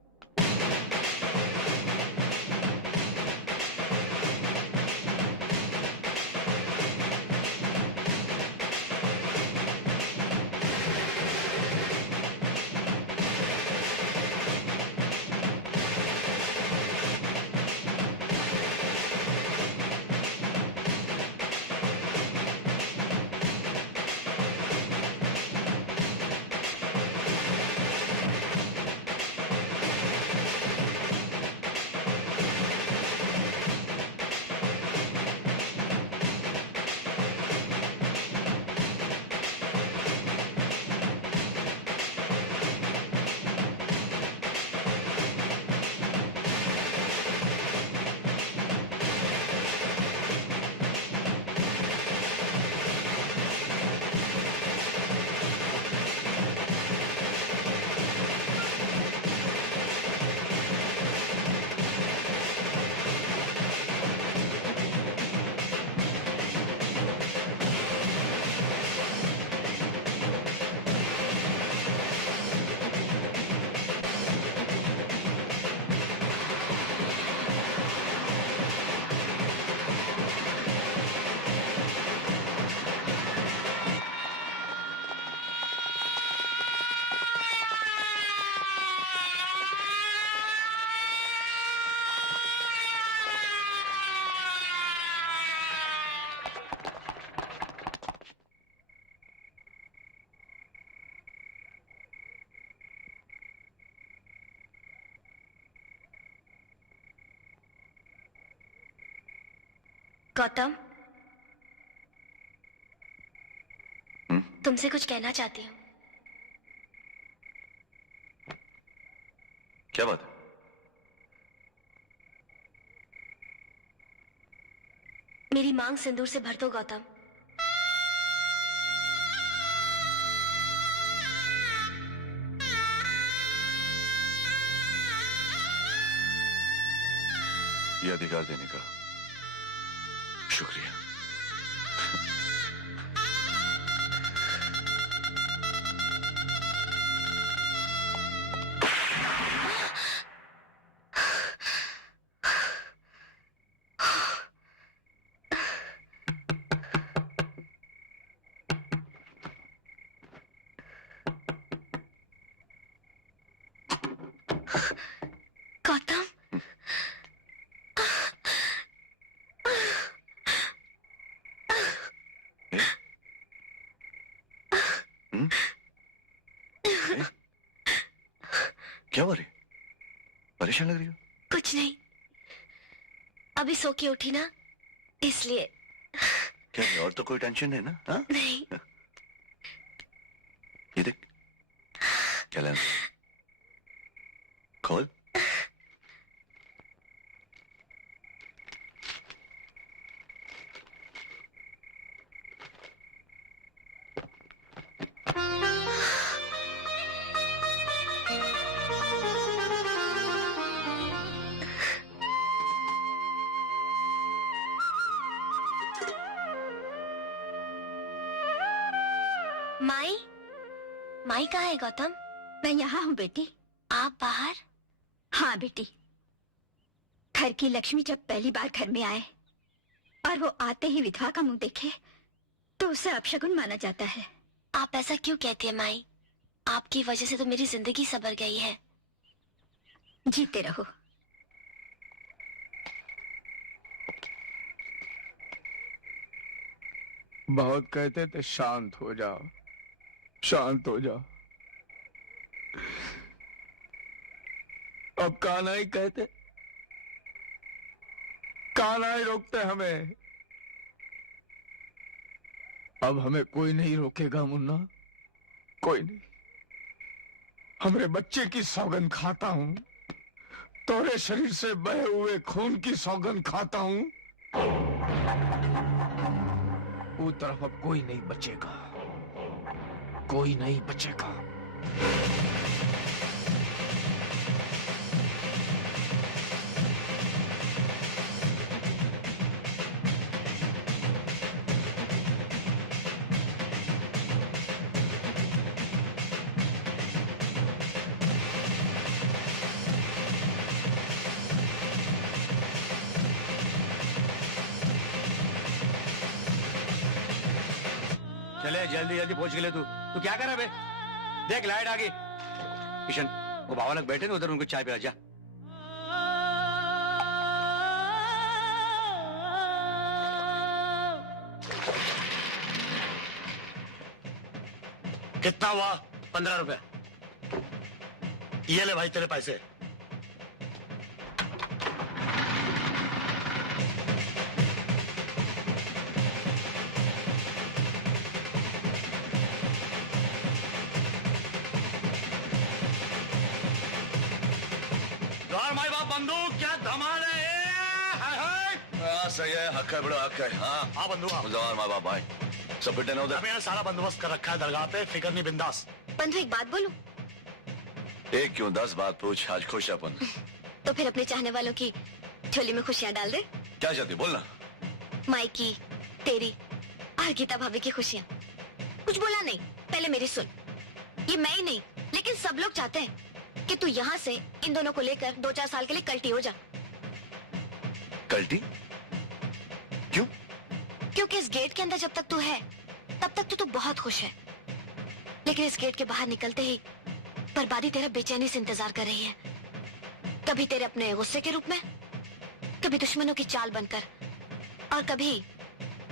गौतम, तुमसे कुछ कहना चाहती हूँ। क्या बात है? मेरी मांग सिंदूर से भर दो गौतम। ये अधिकार देने का शुक्रिया। गौतम, क्या हो रही? परेशान लग रही हो? कुछ नहीं, अभी सो के उठी ना, इसलिए। क्या है, और तो कोई टेंशन है ना? हा? नहीं। ये देख, क्या लेंस? खोल। माई, माई कहाँ है गौतम? मैं यहाँ हूँ बेटी। आप बाहर? हाँ बेटी, घर की लक्ष्मी जब पहली बार घर में आए और वो आते ही विधवा का मुंह देखे तो उसे अपशगुन माना जाता है। आप ऐसा क्यों कहती है माई? आपकी वजह से तो मेरी जिंदगी संवर गई है। जीते रहो। बहुत कहते थे शांत हो जाओ, शांत हो जाओ। अब कान्हा ही कहते, कान्हा ही रोकते हमें। अब हमें कोई नहीं रोकेगा मुन्ना, कोई नहीं। हमरे बच्चे की सौगंध खाता हूं, तोरे शरीर से बहे हुए खून की सौगंध खाता हूं। वो तरफ अब कोई नहीं बचेगा, कोई नहीं बचेगा। चले जल्दी जल्दी पहुंच गए। तू क्या कर रहा है बे? देख लाइट आ गई। किशन, वो बाबा लोग बैठे ना उधर, उनको चाय पिला जा। कितना हुआ? 15 रुपए। ये ले भाई तेरे पैसे। माई बाप बंधु, क्या धमाल है? हाँ सही है, हक है बड़ा हक है। हाँ बंधु जवान माँ बाप भाई सब बेटे ना उधर। मैंने सारा बंदोबस्त कर रखा है दरगाह पे, फिक्र नहीं, बिंदास। बंधु एक बात बोलूं? एक क्यों 10 बात पूछ, आज खुश है अपन। तो फिर अपने चाहने वालों की झोली में खुशियां डाल दे। क्या चाहती बोलना? माई की, तेरी और गीता भाभी की खुशियां। कुछ बोला नहीं, पहले मेरी सुन। ये मैं ही नहीं, लेकिन सब लोग चाहते हैं कि तू यहाँ से इन दोनों को लेकर 2-4 साल के लिए कल्टी हो जा। कल्टी? क्यों? क्योंकि इस गेट के अंदर जब तक तू है तब तक तो तू बहुत खुश है, लेकिन इस गेट के बाहर निकलते ही बर्बादी तेरा बेचैनी से इंतजार कर रही है। कभी तेरे अपने गुस्से के रूप में, कभी दुश्मनों की चाल बनकर, और कभी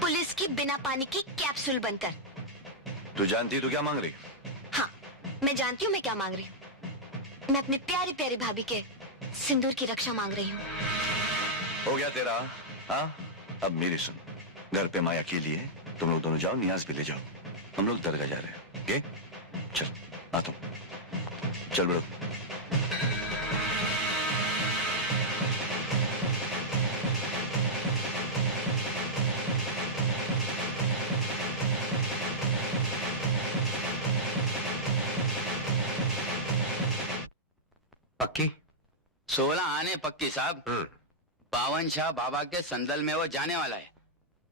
पुलिस की बिना पानी की कैप्सूल बनकर। तू जानती तू क्या मांग रही? हाँ, मैं जानती हूँ मैं क्या मांग रही हूँ। मैं अपनी प्यारी प्यारी भाभी के सिंदूर की रक्षा मांग रही हूँ। हो गया तेरा? हाँ, अब मेरी सुन। घर पे माया के लिए तुम लोग दोनों जाओ, नियाज भी ले जाओ। हम लोग दरगाह जा रहे हैं। ओके? चल आता हूं। चल बड़ो। पक्की? 16 आने पक्की साहब। बावन शाह बाबा के संदल में वो जाने वाला है।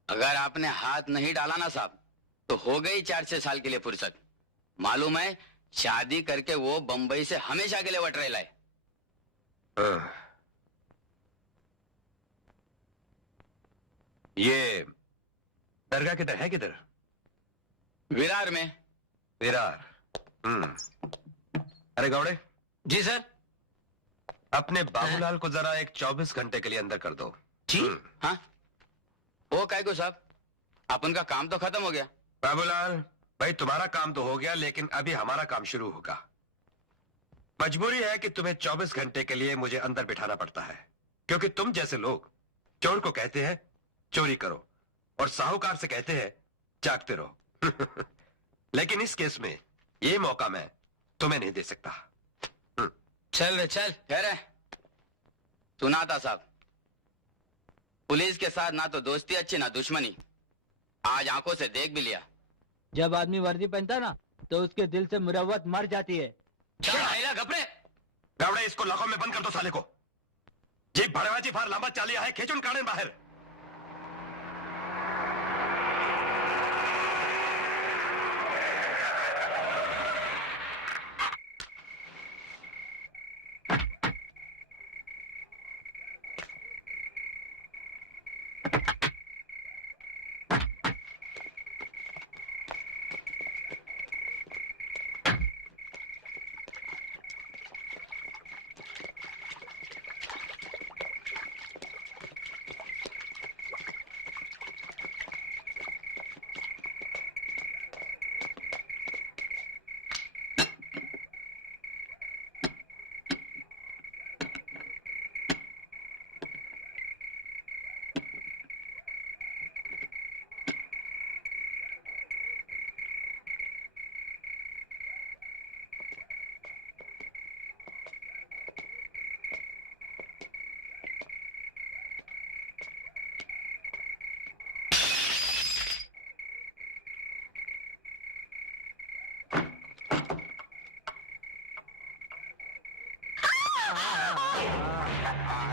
अगर आपने हाथ नहीं डाला ना साहब तो हो गई 4-6 साल के लिए फुर्सत। मालूम है, शादी करके वो बंबई से हमेशा के लिए वटरे लाए। ये दरगाह किधर है? किधर? विरार में। विरार। अरे गौड़े। जी सर। अपने बाबूलाल को जरा एक 24 घंटे के लिए अंदर कर दो। जी हाँ, वो काय को साहब, अपन का काम तो खत्म हो गया। बाबूलाल भाई, तुम्हारा काम तो हो गया, लेकिन अभी हमारा काम शुरू होगा। मजबूरी है कि तुम्हें 24 घंटे के लिए मुझे अंदर बिठाना पड़ता है, क्योंकि तुम जैसे लोग चोर को कहते हैं चोरी करो और साहूकार से कहते हैं जागते रहो। लेकिन इस केस में ये मौका मैं तुम्हें नहीं दे सकता। चल रे चल। अरे सुना था साहब, पुलिस के साथ ना तो दोस्ती अच्छी ना दुश्मनी। आज आंखों से देख भी लिया। जब आदमी वर्दी पहनता है ना तो उसके दिल से मुरव्वत मर जाती है। घपड़े गावड़े, इसको लाखों में बंद कर दो साले को। जी भड़वाजी फार लांबा चालिया है, खेचुन काड़े बाहर।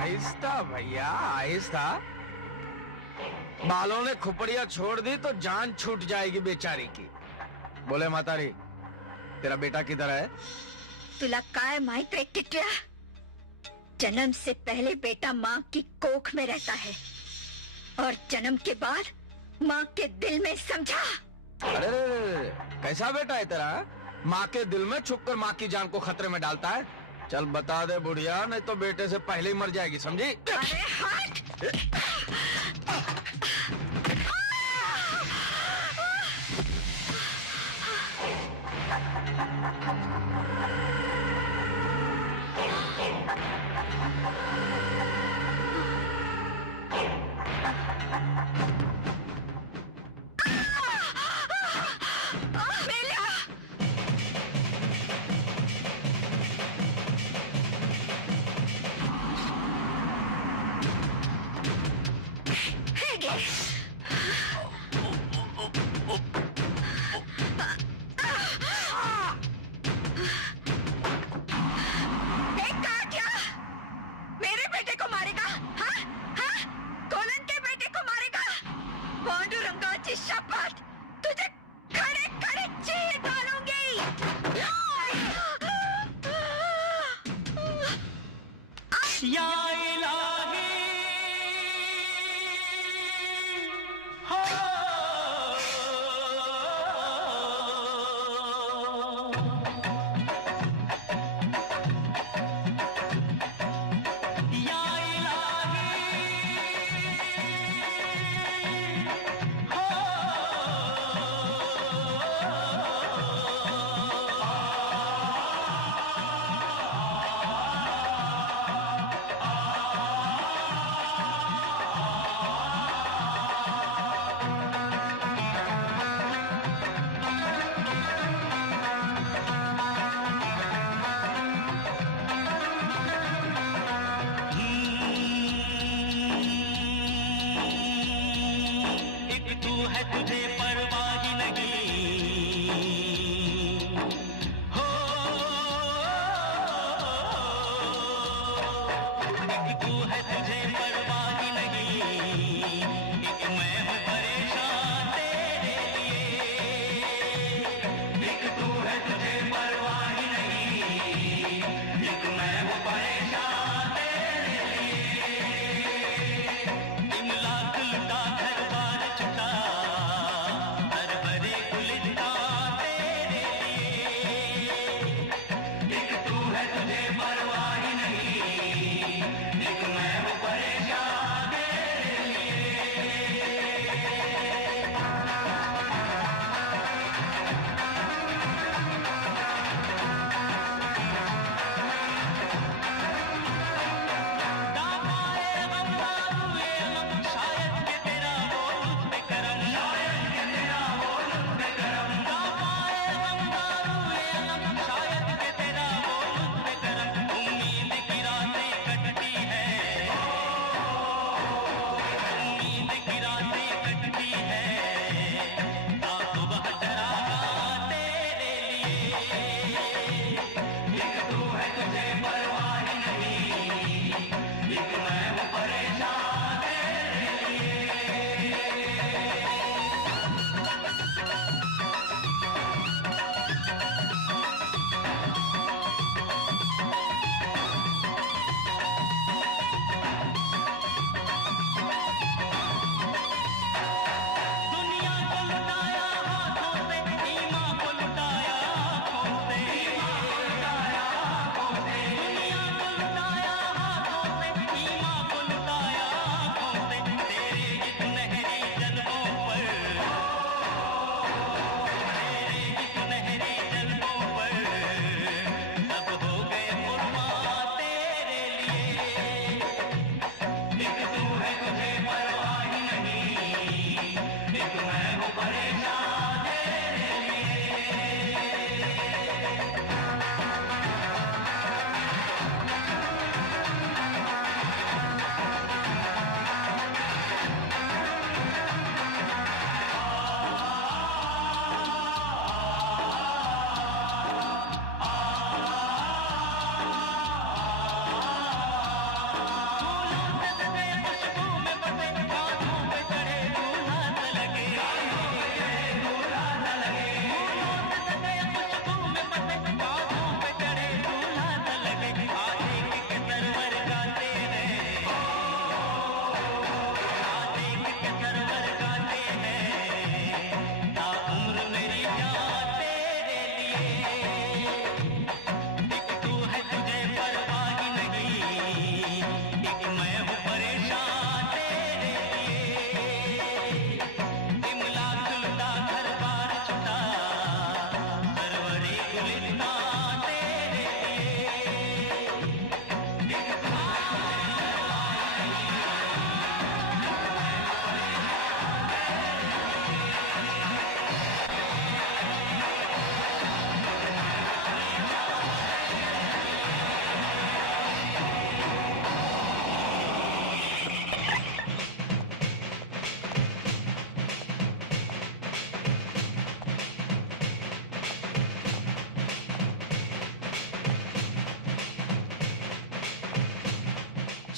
आहिस्ता भैया आहिस्ता। बालों ने खुपड़िया छोड़ दी तो जान छूट जाएगी बेचारी की। बोले मातारी, तेरा बेटा किधर है? तुला काय माहित रे टिटिया, जन्म से पहले बेटा माँ की कोख में रहता है और जन्म के बाद माँ के दिल में, समझा? अरे कैसा बेटा है तेरा? माँ के दिल में छुपकर माँ की जान को खतरे में डालता है। चल बता दे बुढ़िया, नहीं तो बेटे से पहले ही मर जाएगी, समझी? अरे हट!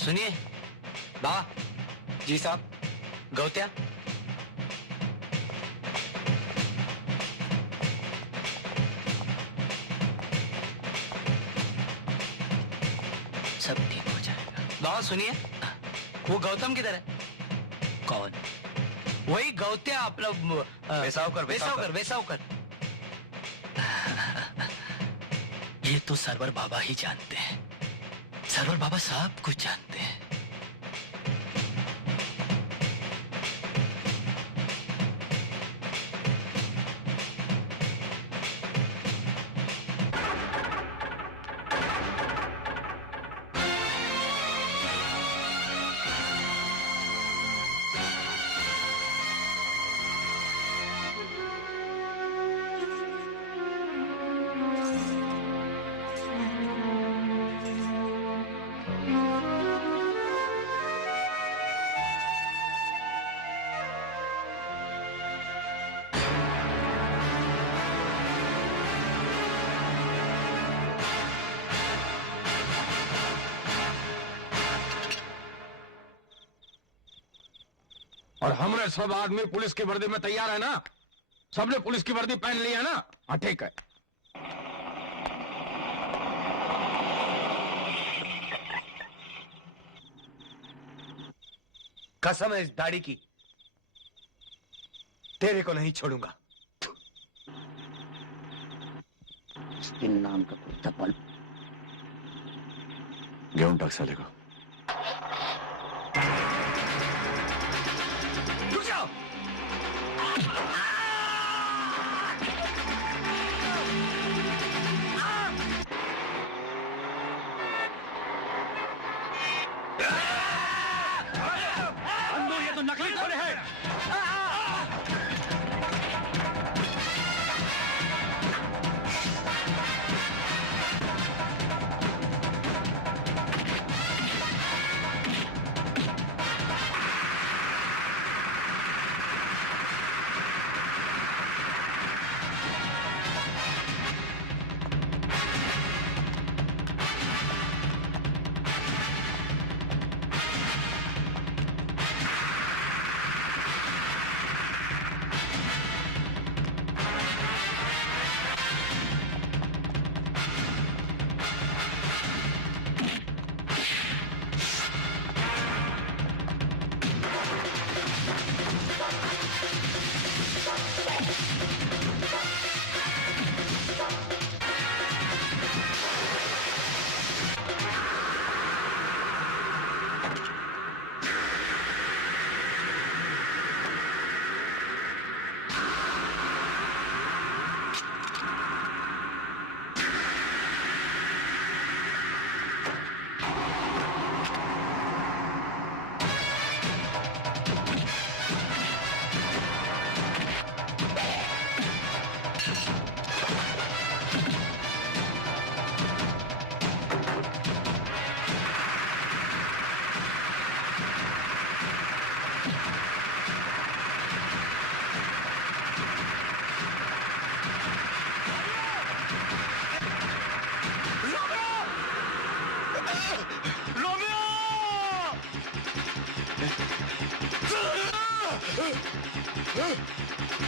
सुनिए बाबा। जी साहब। गौत्या सब ठीक हो जाएगा। बाबा सुनिए, वो गौतम किधर है? कौन? वही गौत्या अपना वेसावकर। ये तो सरवर बाबा ही जानते हैं। सरवर बाबा सब कुछ जानते हैं। और हमने सब आदमी पुलिस की वर्दी में तैयार है ना? सबने पुलिस की वर्दी पहन ली है ना? हाँ ठीक है। कसम है इस दाढ़ी की, तेरे को नहीं छोड़ूंगा। इसके नाम का कुत्ता पल गेहूं टक साले को। रुक जाओ। ये तो नकली घोड़े हैं।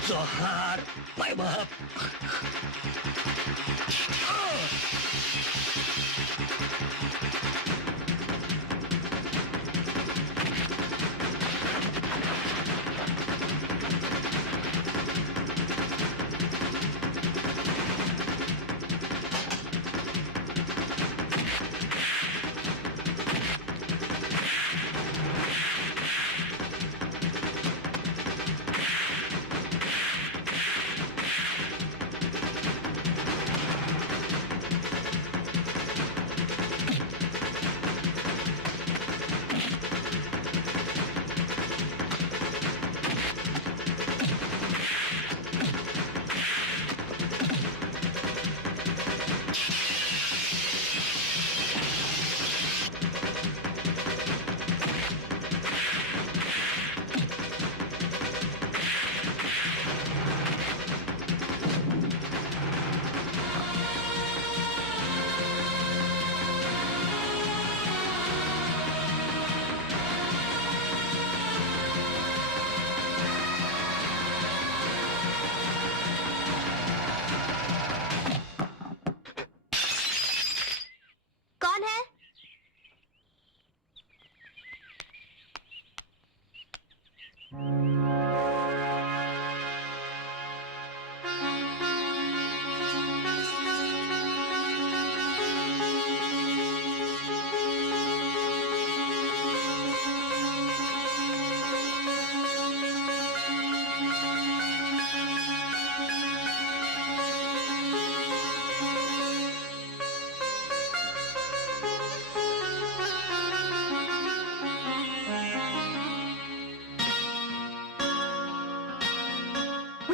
जोहार माय बाप।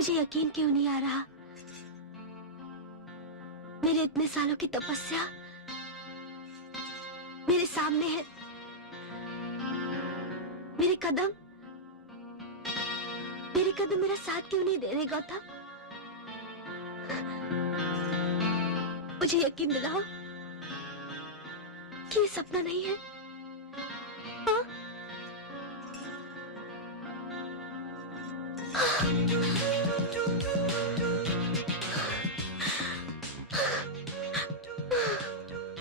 मुझे यकीन क्यों नहीं आ रहा, मेरे इतने सालों की तपस्या मेरे सामने है। मेरे कदम मेरा साथ क्यों नहीं दे रहे गौतम? मुझे यकीन दिलाओ कि ये सपना नहीं है। हाँ?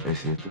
ऐसे तो